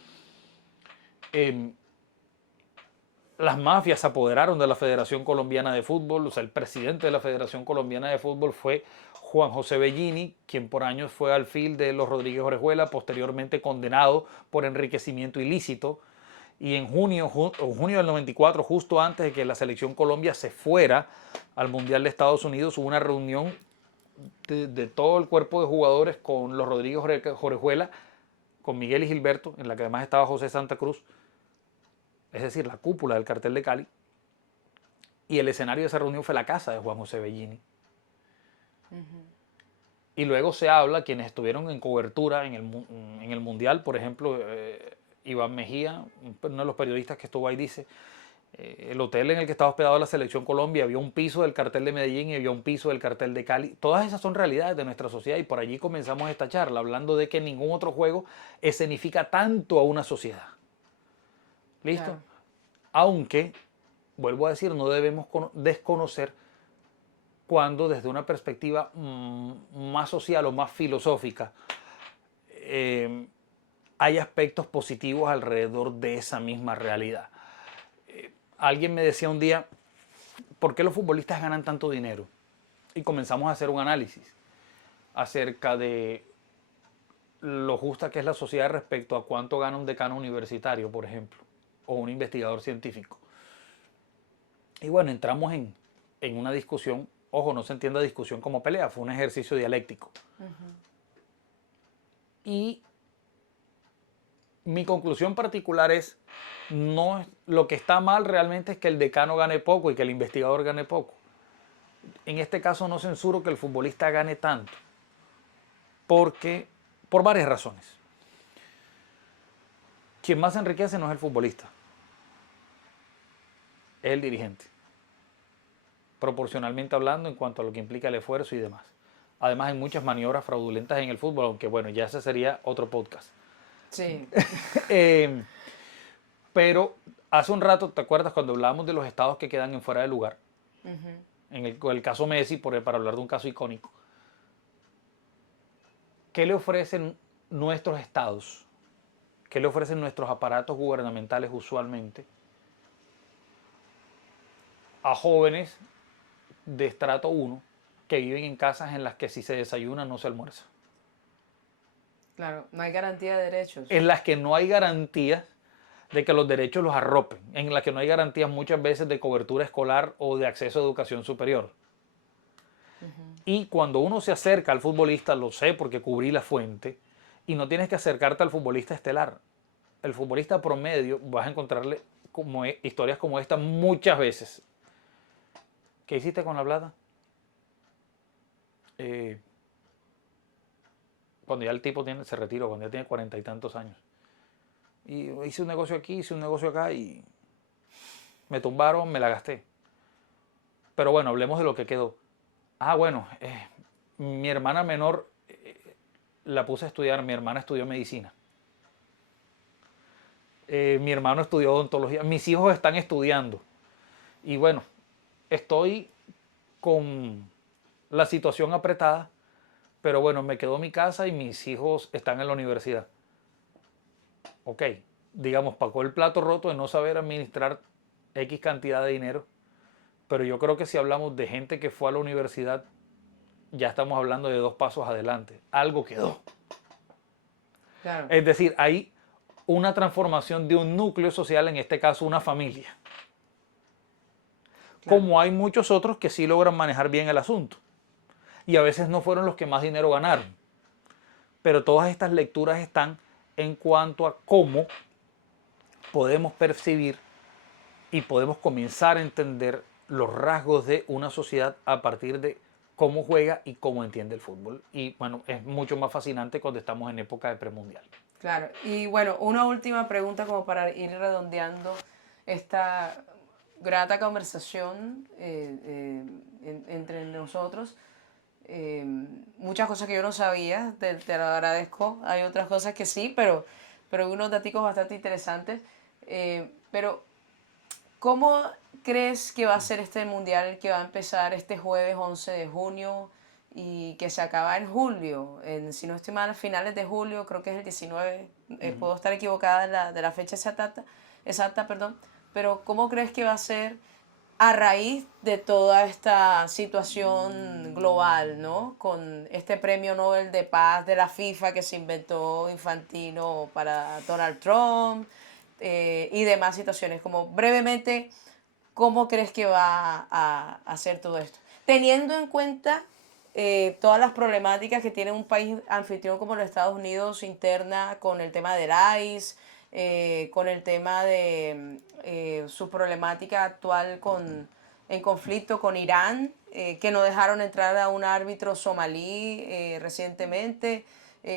Las mafias se apoderaron de la Federación Colombiana de Fútbol. O sea, el presidente de la Federación Colombiana de Fútbol fue Juan José Bellini, quien por años fue alfil de los Rodríguez Orejuela, posteriormente condenado por enriquecimiento ilícito. Y en junio del 94, justo antes de que la selección Colombia se fuera al Mundial de Estados Unidos, hubo una reunión de todo el cuerpo de jugadores con los Rodríguez Orejuela, con Miguel y Gilberto, en la que además estaba José Santa Cruz, es decir, la cúpula del cartel de Cali, y el escenario de esa reunión fue la casa de Juan José Bellini. Y luego se habla, quienes estuvieron en cobertura en el Mundial, por ejemplo, Iván Mejía, uno de los periodistas que estuvo ahí, dice, el hotel en el que estaba hospedado la Selección Colombia, había un piso del cartel de Medellín y había un piso del cartel de Cali. Todas esas son realidades de nuestra sociedad y por allí comenzamos esta charla, hablando de que ningún otro juego escenifica tanto a una sociedad. ¿Listo? Claro. Aunque, vuelvo a decir, no debemos desconocer cuando desde una perspectiva más social o más filosófica hay aspectos positivos alrededor de esa misma realidad. Alguien me decía un día, ¿por qué los futbolistas ganan tanto dinero? Y comenzamos a hacer un análisis acerca de lo justa que es la sociedad respecto a cuánto gana un decano universitario, por ejemplo, o un investigador científico. Y bueno, entramos en una discusión, ojo, no se entienda discusión como pelea, fue un ejercicio dialéctico. Y mi conclusión particular es, no, lo que está mal realmente es que el decano gane poco y que el investigador gane poco. En este caso no censuro que el futbolista gane tanto, porque por varias razones. Quien más se enriquece no es el futbolista, es el dirigente, proporcionalmente hablando en cuanto a lo que implica el esfuerzo y demás. Además hay muchas maniobras fraudulentas en el fútbol, aunque bueno, ya ese sería otro podcast. Sí. Pero hace un rato, ¿te acuerdas cuando hablábamos de los estados que quedan en fuera de lugar? En el caso Messi, para hablar de un caso icónico. ¿Qué le ofrecen nuestros estados? ¿Qué le ofrecen nuestros aparatos gubernamentales usualmente a jóvenes de estrato 1 que viven en casas en las que si se desayuna no se almuerza? Claro, no hay garantía de derechos. En las que no hay garantías de que los derechos los arropen, en las que no hay garantías muchas veces de cobertura escolar o de acceso a educación superior. Y cuando uno se acerca al futbolista, lo sé porque cubrí la fuente, y no tienes que acercarte al futbolista estelar. El futbolista promedio vas a encontrarle historias como esta muchas veces. ¿Qué hiciste con la plata? Cuando ya el tipo se retiró, cuando ya tiene 40 y tantos años. Y hice un negocio aquí, hice un negocio acá y me tumbaron, me la gasté. Pero bueno, hablemos de lo que quedó. Bueno, mi hermana menor la puse a estudiar, mi hermana estudió medicina. Mi hermano estudió odontología, mis hijos están estudiando. Y bueno, estoy con la situación apretada, pero bueno, me quedó mi casa y mis hijos están en la universidad. Ok, digamos, pagó el plato roto de no saber administrar X cantidad de dinero, pero yo creo que si hablamos de gente que fue a la universidad, ya estamos hablando de 2 pasos adelante. Algo quedó. Claro. Es decir, hay una transformación de un núcleo social, en este caso una familia. Claro. Como hay muchos otros que sí logran manejar bien el asunto. Y a veces no fueron los que más dinero ganaron. Pero todas estas lecturas están en cuanto a cómo podemos percibir y podemos comenzar a entender los rasgos de una sociedad a partir de cómo juega y cómo entiende el fútbol. Y bueno, es mucho más fascinante cuando estamos en época de premundial. Claro, y bueno, una última pregunta como para ir redondeando esta grata conversación entre nosotros. Muchas cosas que yo no sabía, te lo agradezco. Hay otras cosas que sí, pero unos datos bastante interesantes. Pero, ¿cómo crees que va a ser este mundial que va a empezar este jueves 11 de junio y que se acaba en julio? Si no estoy mal, a finales de julio, creo que es el 19. Puedo estar equivocada de la fecha exacta, perdón. Pero, ¿cómo crees que va a ser a raíz de toda esta situación global, ¿no? Con este premio Nobel de Paz de la FIFA que se inventó Infantino para Donald Trump y demás situaciones. Como brevemente, ¿cómo crees que va a hacer todo esto? Teniendo en cuenta todas las problemáticas que tiene un país anfitrión como los Estados Unidos interna con el tema del ICE, con el tema de su problemática actual en conflicto con Irán, que no dejaron entrar a un árbitro somalí recientemente.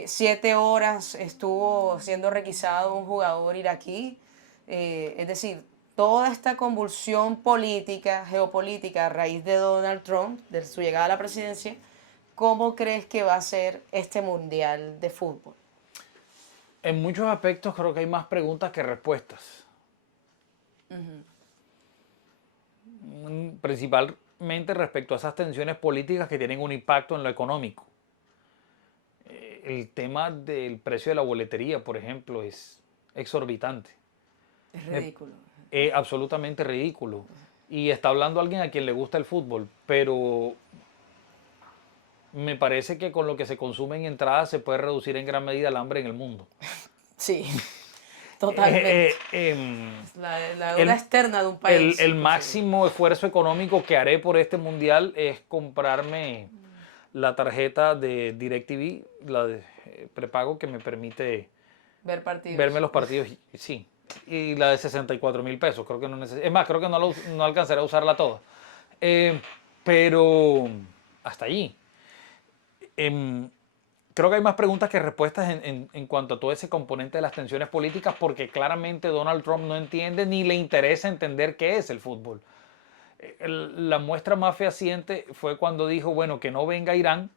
7 horas estuvo siendo requisado un jugador iraquí. Es decir, toda esta convulsión política, geopolítica a raíz de Donald Trump, de su llegada a la presidencia, ¿cómo crees que va a ser este mundial de fútbol? En muchos aspectos creo que hay más preguntas que respuestas. Principalmente respecto a esas tensiones políticas que tienen un impacto en lo económico. El tema del precio de la boletería, por ejemplo, es exorbitante. Es ridículo. Es absolutamente ridículo. Y está hablando alguien a quien le gusta el fútbol, pero me parece que con lo que se consume en entradas se puede reducir en gran medida el hambre en el mundo. Sí, totalmente. La deuda externa de un país. El máximo esfuerzo económico que haré por este mundial es comprarme la tarjeta de DirecTV, la de prepago que me permite verme los partidos. Sí, y la de 64,000 pesos. Creo que no es más, creo que no alcanzaré a usarla toda. Pero hasta allí. Creo que hay más preguntas que respuestas en cuanto a todo ese componente de las tensiones políticas, porque claramente Donald Trump no entiende ni le interesa entender qué es el fútbol. La muestra más fehaciente fue cuando dijo, bueno, que no venga Irán,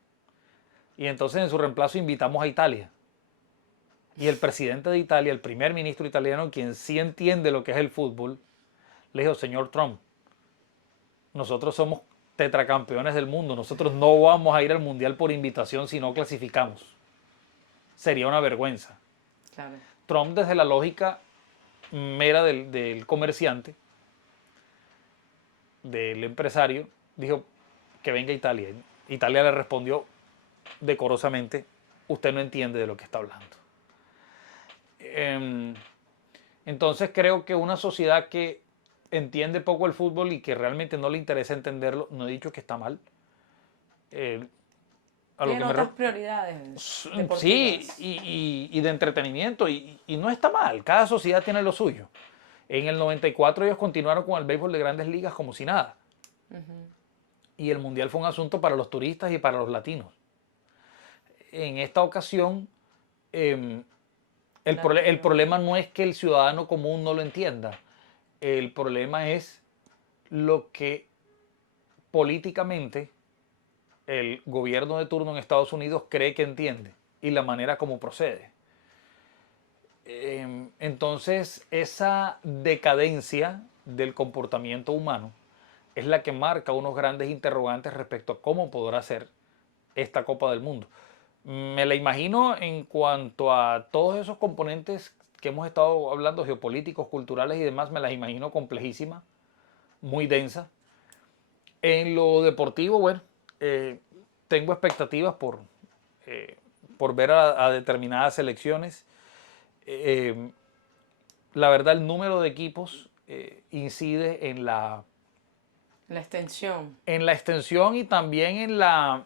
y entonces en su reemplazo invitamos a Italia. Y el presidente de Italia, el primer ministro italiano, quien sí entiende lo que es el fútbol, le dijo, señor Trump, nosotros somos tetracampeones del mundo, nosotros no vamos a ir al mundial por invitación si no clasificamos. Sería una vergüenza. Claro. Trump, desde la lógica mera del comerciante, del empresario, dijo que venga Italia. Italia le respondió decorosamente, usted no entiende de lo que está hablando. Entonces creo que una sociedad que entiende poco el fútbol y que realmente no le interesa entenderlo, no he dicho que está mal. A lo que otras prioridades sí, y de entretenimiento, y no está mal, cada sociedad tiene lo suyo. En el 94 ellos continuaron con el béisbol de Grandes Ligas como si nada. Y el mundial fue un asunto para los turistas y para los latinos. En esta ocasión, el problema no es que el ciudadano común no lo entienda. El problema es lo que políticamente el gobierno de turno en Estados Unidos cree que entiende y la manera como procede. Entonces, esa decadencia del comportamiento humano es la que marca unos grandes interrogantes respecto a cómo podrá ser esta Copa del Mundo. Me la imagino en cuanto a todos esos componentes que hemos estado hablando, geopolíticos, culturales y demás, me las imagino complejísimas, muy densas. En lo deportivo, bueno, tengo expectativas por ver a determinadas selecciones. La verdad, el número de equipos incide en la extensión. En la extensión y también en la...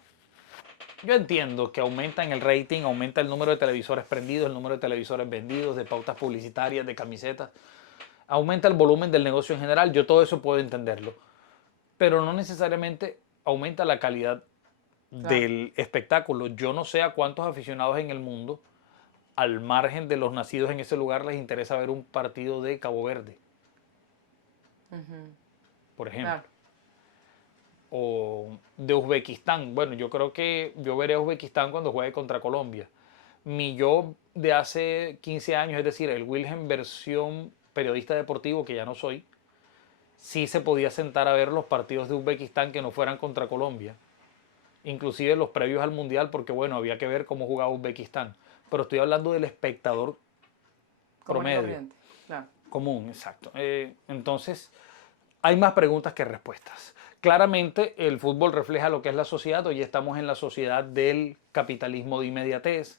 Yo entiendo que aumenta en el rating, aumenta el número de televisores prendidos, el número de televisores vendidos, de pautas publicitarias, de camisetas. Aumenta el volumen del negocio en general, yo todo eso puedo entenderlo. Pero no necesariamente aumenta la calidad del espectáculo. Yo no sé a cuántos aficionados en el mundo, al margen de los nacidos en ese lugar, les interesa ver un partido de Cabo Verde. Por ejemplo. Claro. O de Uzbekistán. Bueno, yo creo que yo veré a Uzbekistán cuando juegue contra Colombia. Mi yo de hace 15 años, es decir, el Wilhelm versión periodista deportivo, que ya no soy, sí se podía sentar a ver los partidos de Uzbekistán que no fueran contra Colombia. Inclusive los previos al Mundial, porque bueno, había que ver cómo jugaba Uzbekistán. Pero estoy hablando del espectador promedio. Claro. Común, exacto. Entonces, hay más preguntas que respuestas. Claramente el fútbol refleja lo que es la sociedad. Hoy estamos en la sociedad del capitalismo de inmediatez,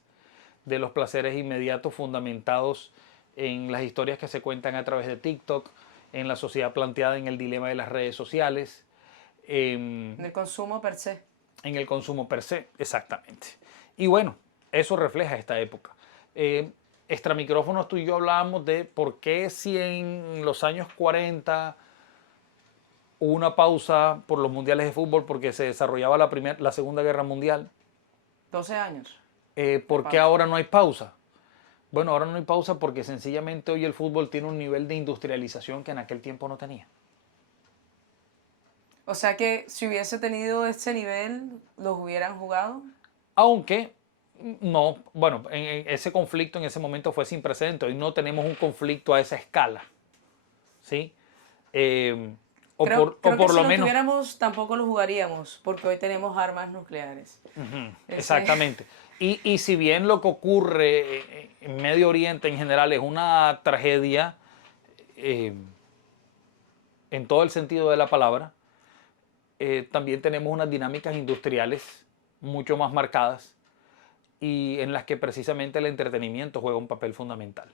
de los placeres inmediatos fundamentados en las historias que se cuentan a través de TikTok, en la sociedad planteada en el dilema de las redes sociales. En el consumo per se. En el consumo per se, exactamente. Y bueno, eso refleja esta época. Extra micrófonos, tú y yo hablábamos de por qué si en los años 40... hubo una pausa por los mundiales de fútbol porque se desarrollaba la Segunda Guerra Mundial. 12 años. ¿Por qué ahora no hay pausa? Bueno, ahora no hay pausa porque sencillamente hoy el fútbol tiene un nivel de industrialización que en aquel tiempo no tenía. O sea que si hubiese tenido ese nivel, ¿los hubieran jugado? Aunque no, bueno, ese conflicto en ese momento fue sin precedentes. Hoy no tenemos un conflicto a esa escala, ¿sí? Creo que si lo tuviéramos tampoco lo jugaríamos, porque hoy tenemos armas nucleares. Exactamente. Y si bien lo que ocurre en Medio Oriente en general es una tragedia en todo el sentido de la palabra, también tenemos unas dinámicas industriales mucho más marcadas y en las que precisamente el entretenimiento juega un papel fundamental.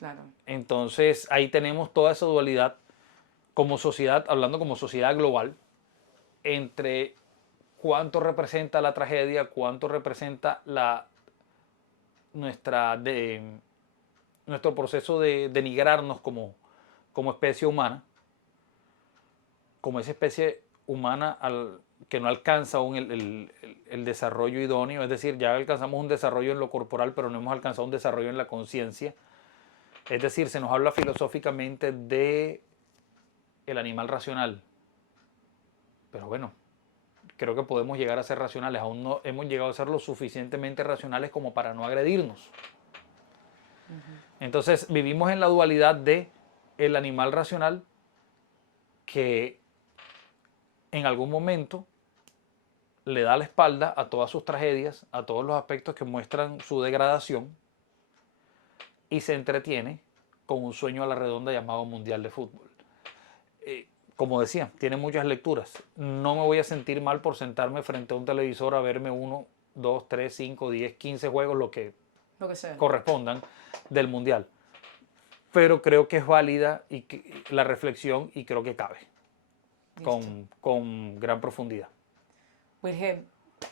Claro. Entonces ahí tenemos toda esa dualidad como sociedad, hablando como sociedad global, entre cuánto representa la tragedia, cuánto representa nuestro proceso de denigrarnos como especie humana, como esa especie humana que no alcanza aún el desarrollo idóneo, es decir, ya alcanzamos un desarrollo en lo corporal, pero no hemos alcanzado un desarrollo en la conciencia. Es decir, se nos habla filosóficamente de el animal racional, pero bueno, creo que podemos llegar a ser racionales, aún no hemos llegado a ser lo suficientemente racionales como para no agredirnos. Entonces vivimos en la dualidad de el animal racional que en algún momento le da la espalda a todas sus tragedias, a todos los aspectos que muestran su degradación y se entretiene con un sueño a la redonda llamado Mundial de Fútbol. Como decía, tiene muchas lecturas. No me voy a sentir mal por sentarme frente a un televisor a verme 1, 2, 3, 5, 10, 15 juegos, lo que sea, correspondan del Mundial. Pero creo que es válida la reflexión y creo que cabe con gran profundidad. Wilhelm,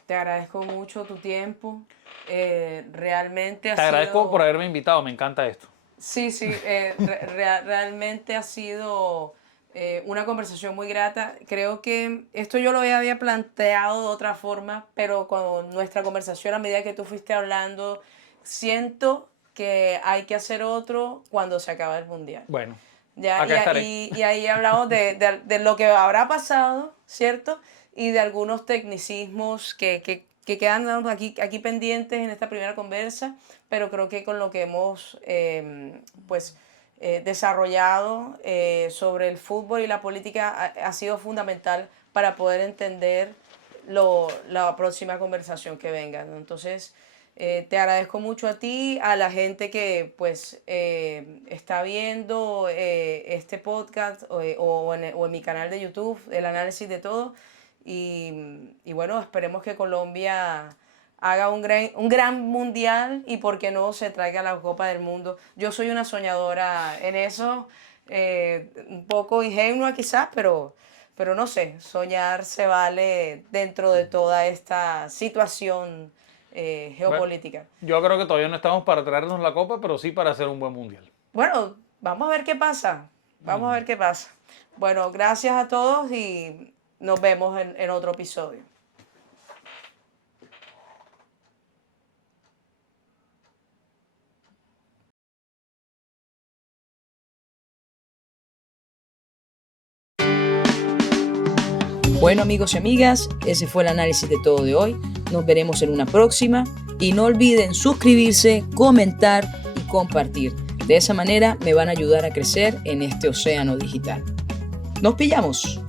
te agradezco mucho tu tiempo. Realmente te agradezco por haberme invitado, me encanta esto. Sí, realmente ha sido una conversación muy grata. Creo que esto yo lo había planteado de otra forma, pero con nuestra conversación, a medida que tú fuiste hablando, siento que hay que hacer otro cuando se acaba el Mundial. Bueno, acá estaré. Y ahí hablamos de lo que habrá pasado, ¿cierto? Y de algunos tecnicismos que quedan aquí pendientes en esta primera conversa, pero creo que con lo que hemos desarrollado sobre el fútbol y la política ha sido fundamental para poder entender la próxima conversación que venga, ¿no? Entonces, te agradezco mucho a ti, a la gente que está viendo este podcast o en mi canal de YouTube, el análisis de todo. Y bueno, esperemos que Colombia haga un gran mundial y por qué no se traiga la Copa del Mundo. Yo soy una soñadora en eso, un poco ingenua quizás, pero no sé, soñar se vale dentro de toda esta situación geopolítica. Bueno, yo creo que todavía no estamos para traernos la Copa, pero sí para hacer un buen mundial. Bueno, vamos a ver qué pasa. Vamos a ver qué pasa. Bueno, gracias a todos y nos vemos en otro episodio. Bueno, amigos y amigas, ese fue el análisis de todo de hoy. Nos veremos en una próxima y no olviden suscribirse, comentar y compartir. De esa manera me van a ayudar a crecer en este océano digital. ¡Nos pillamos!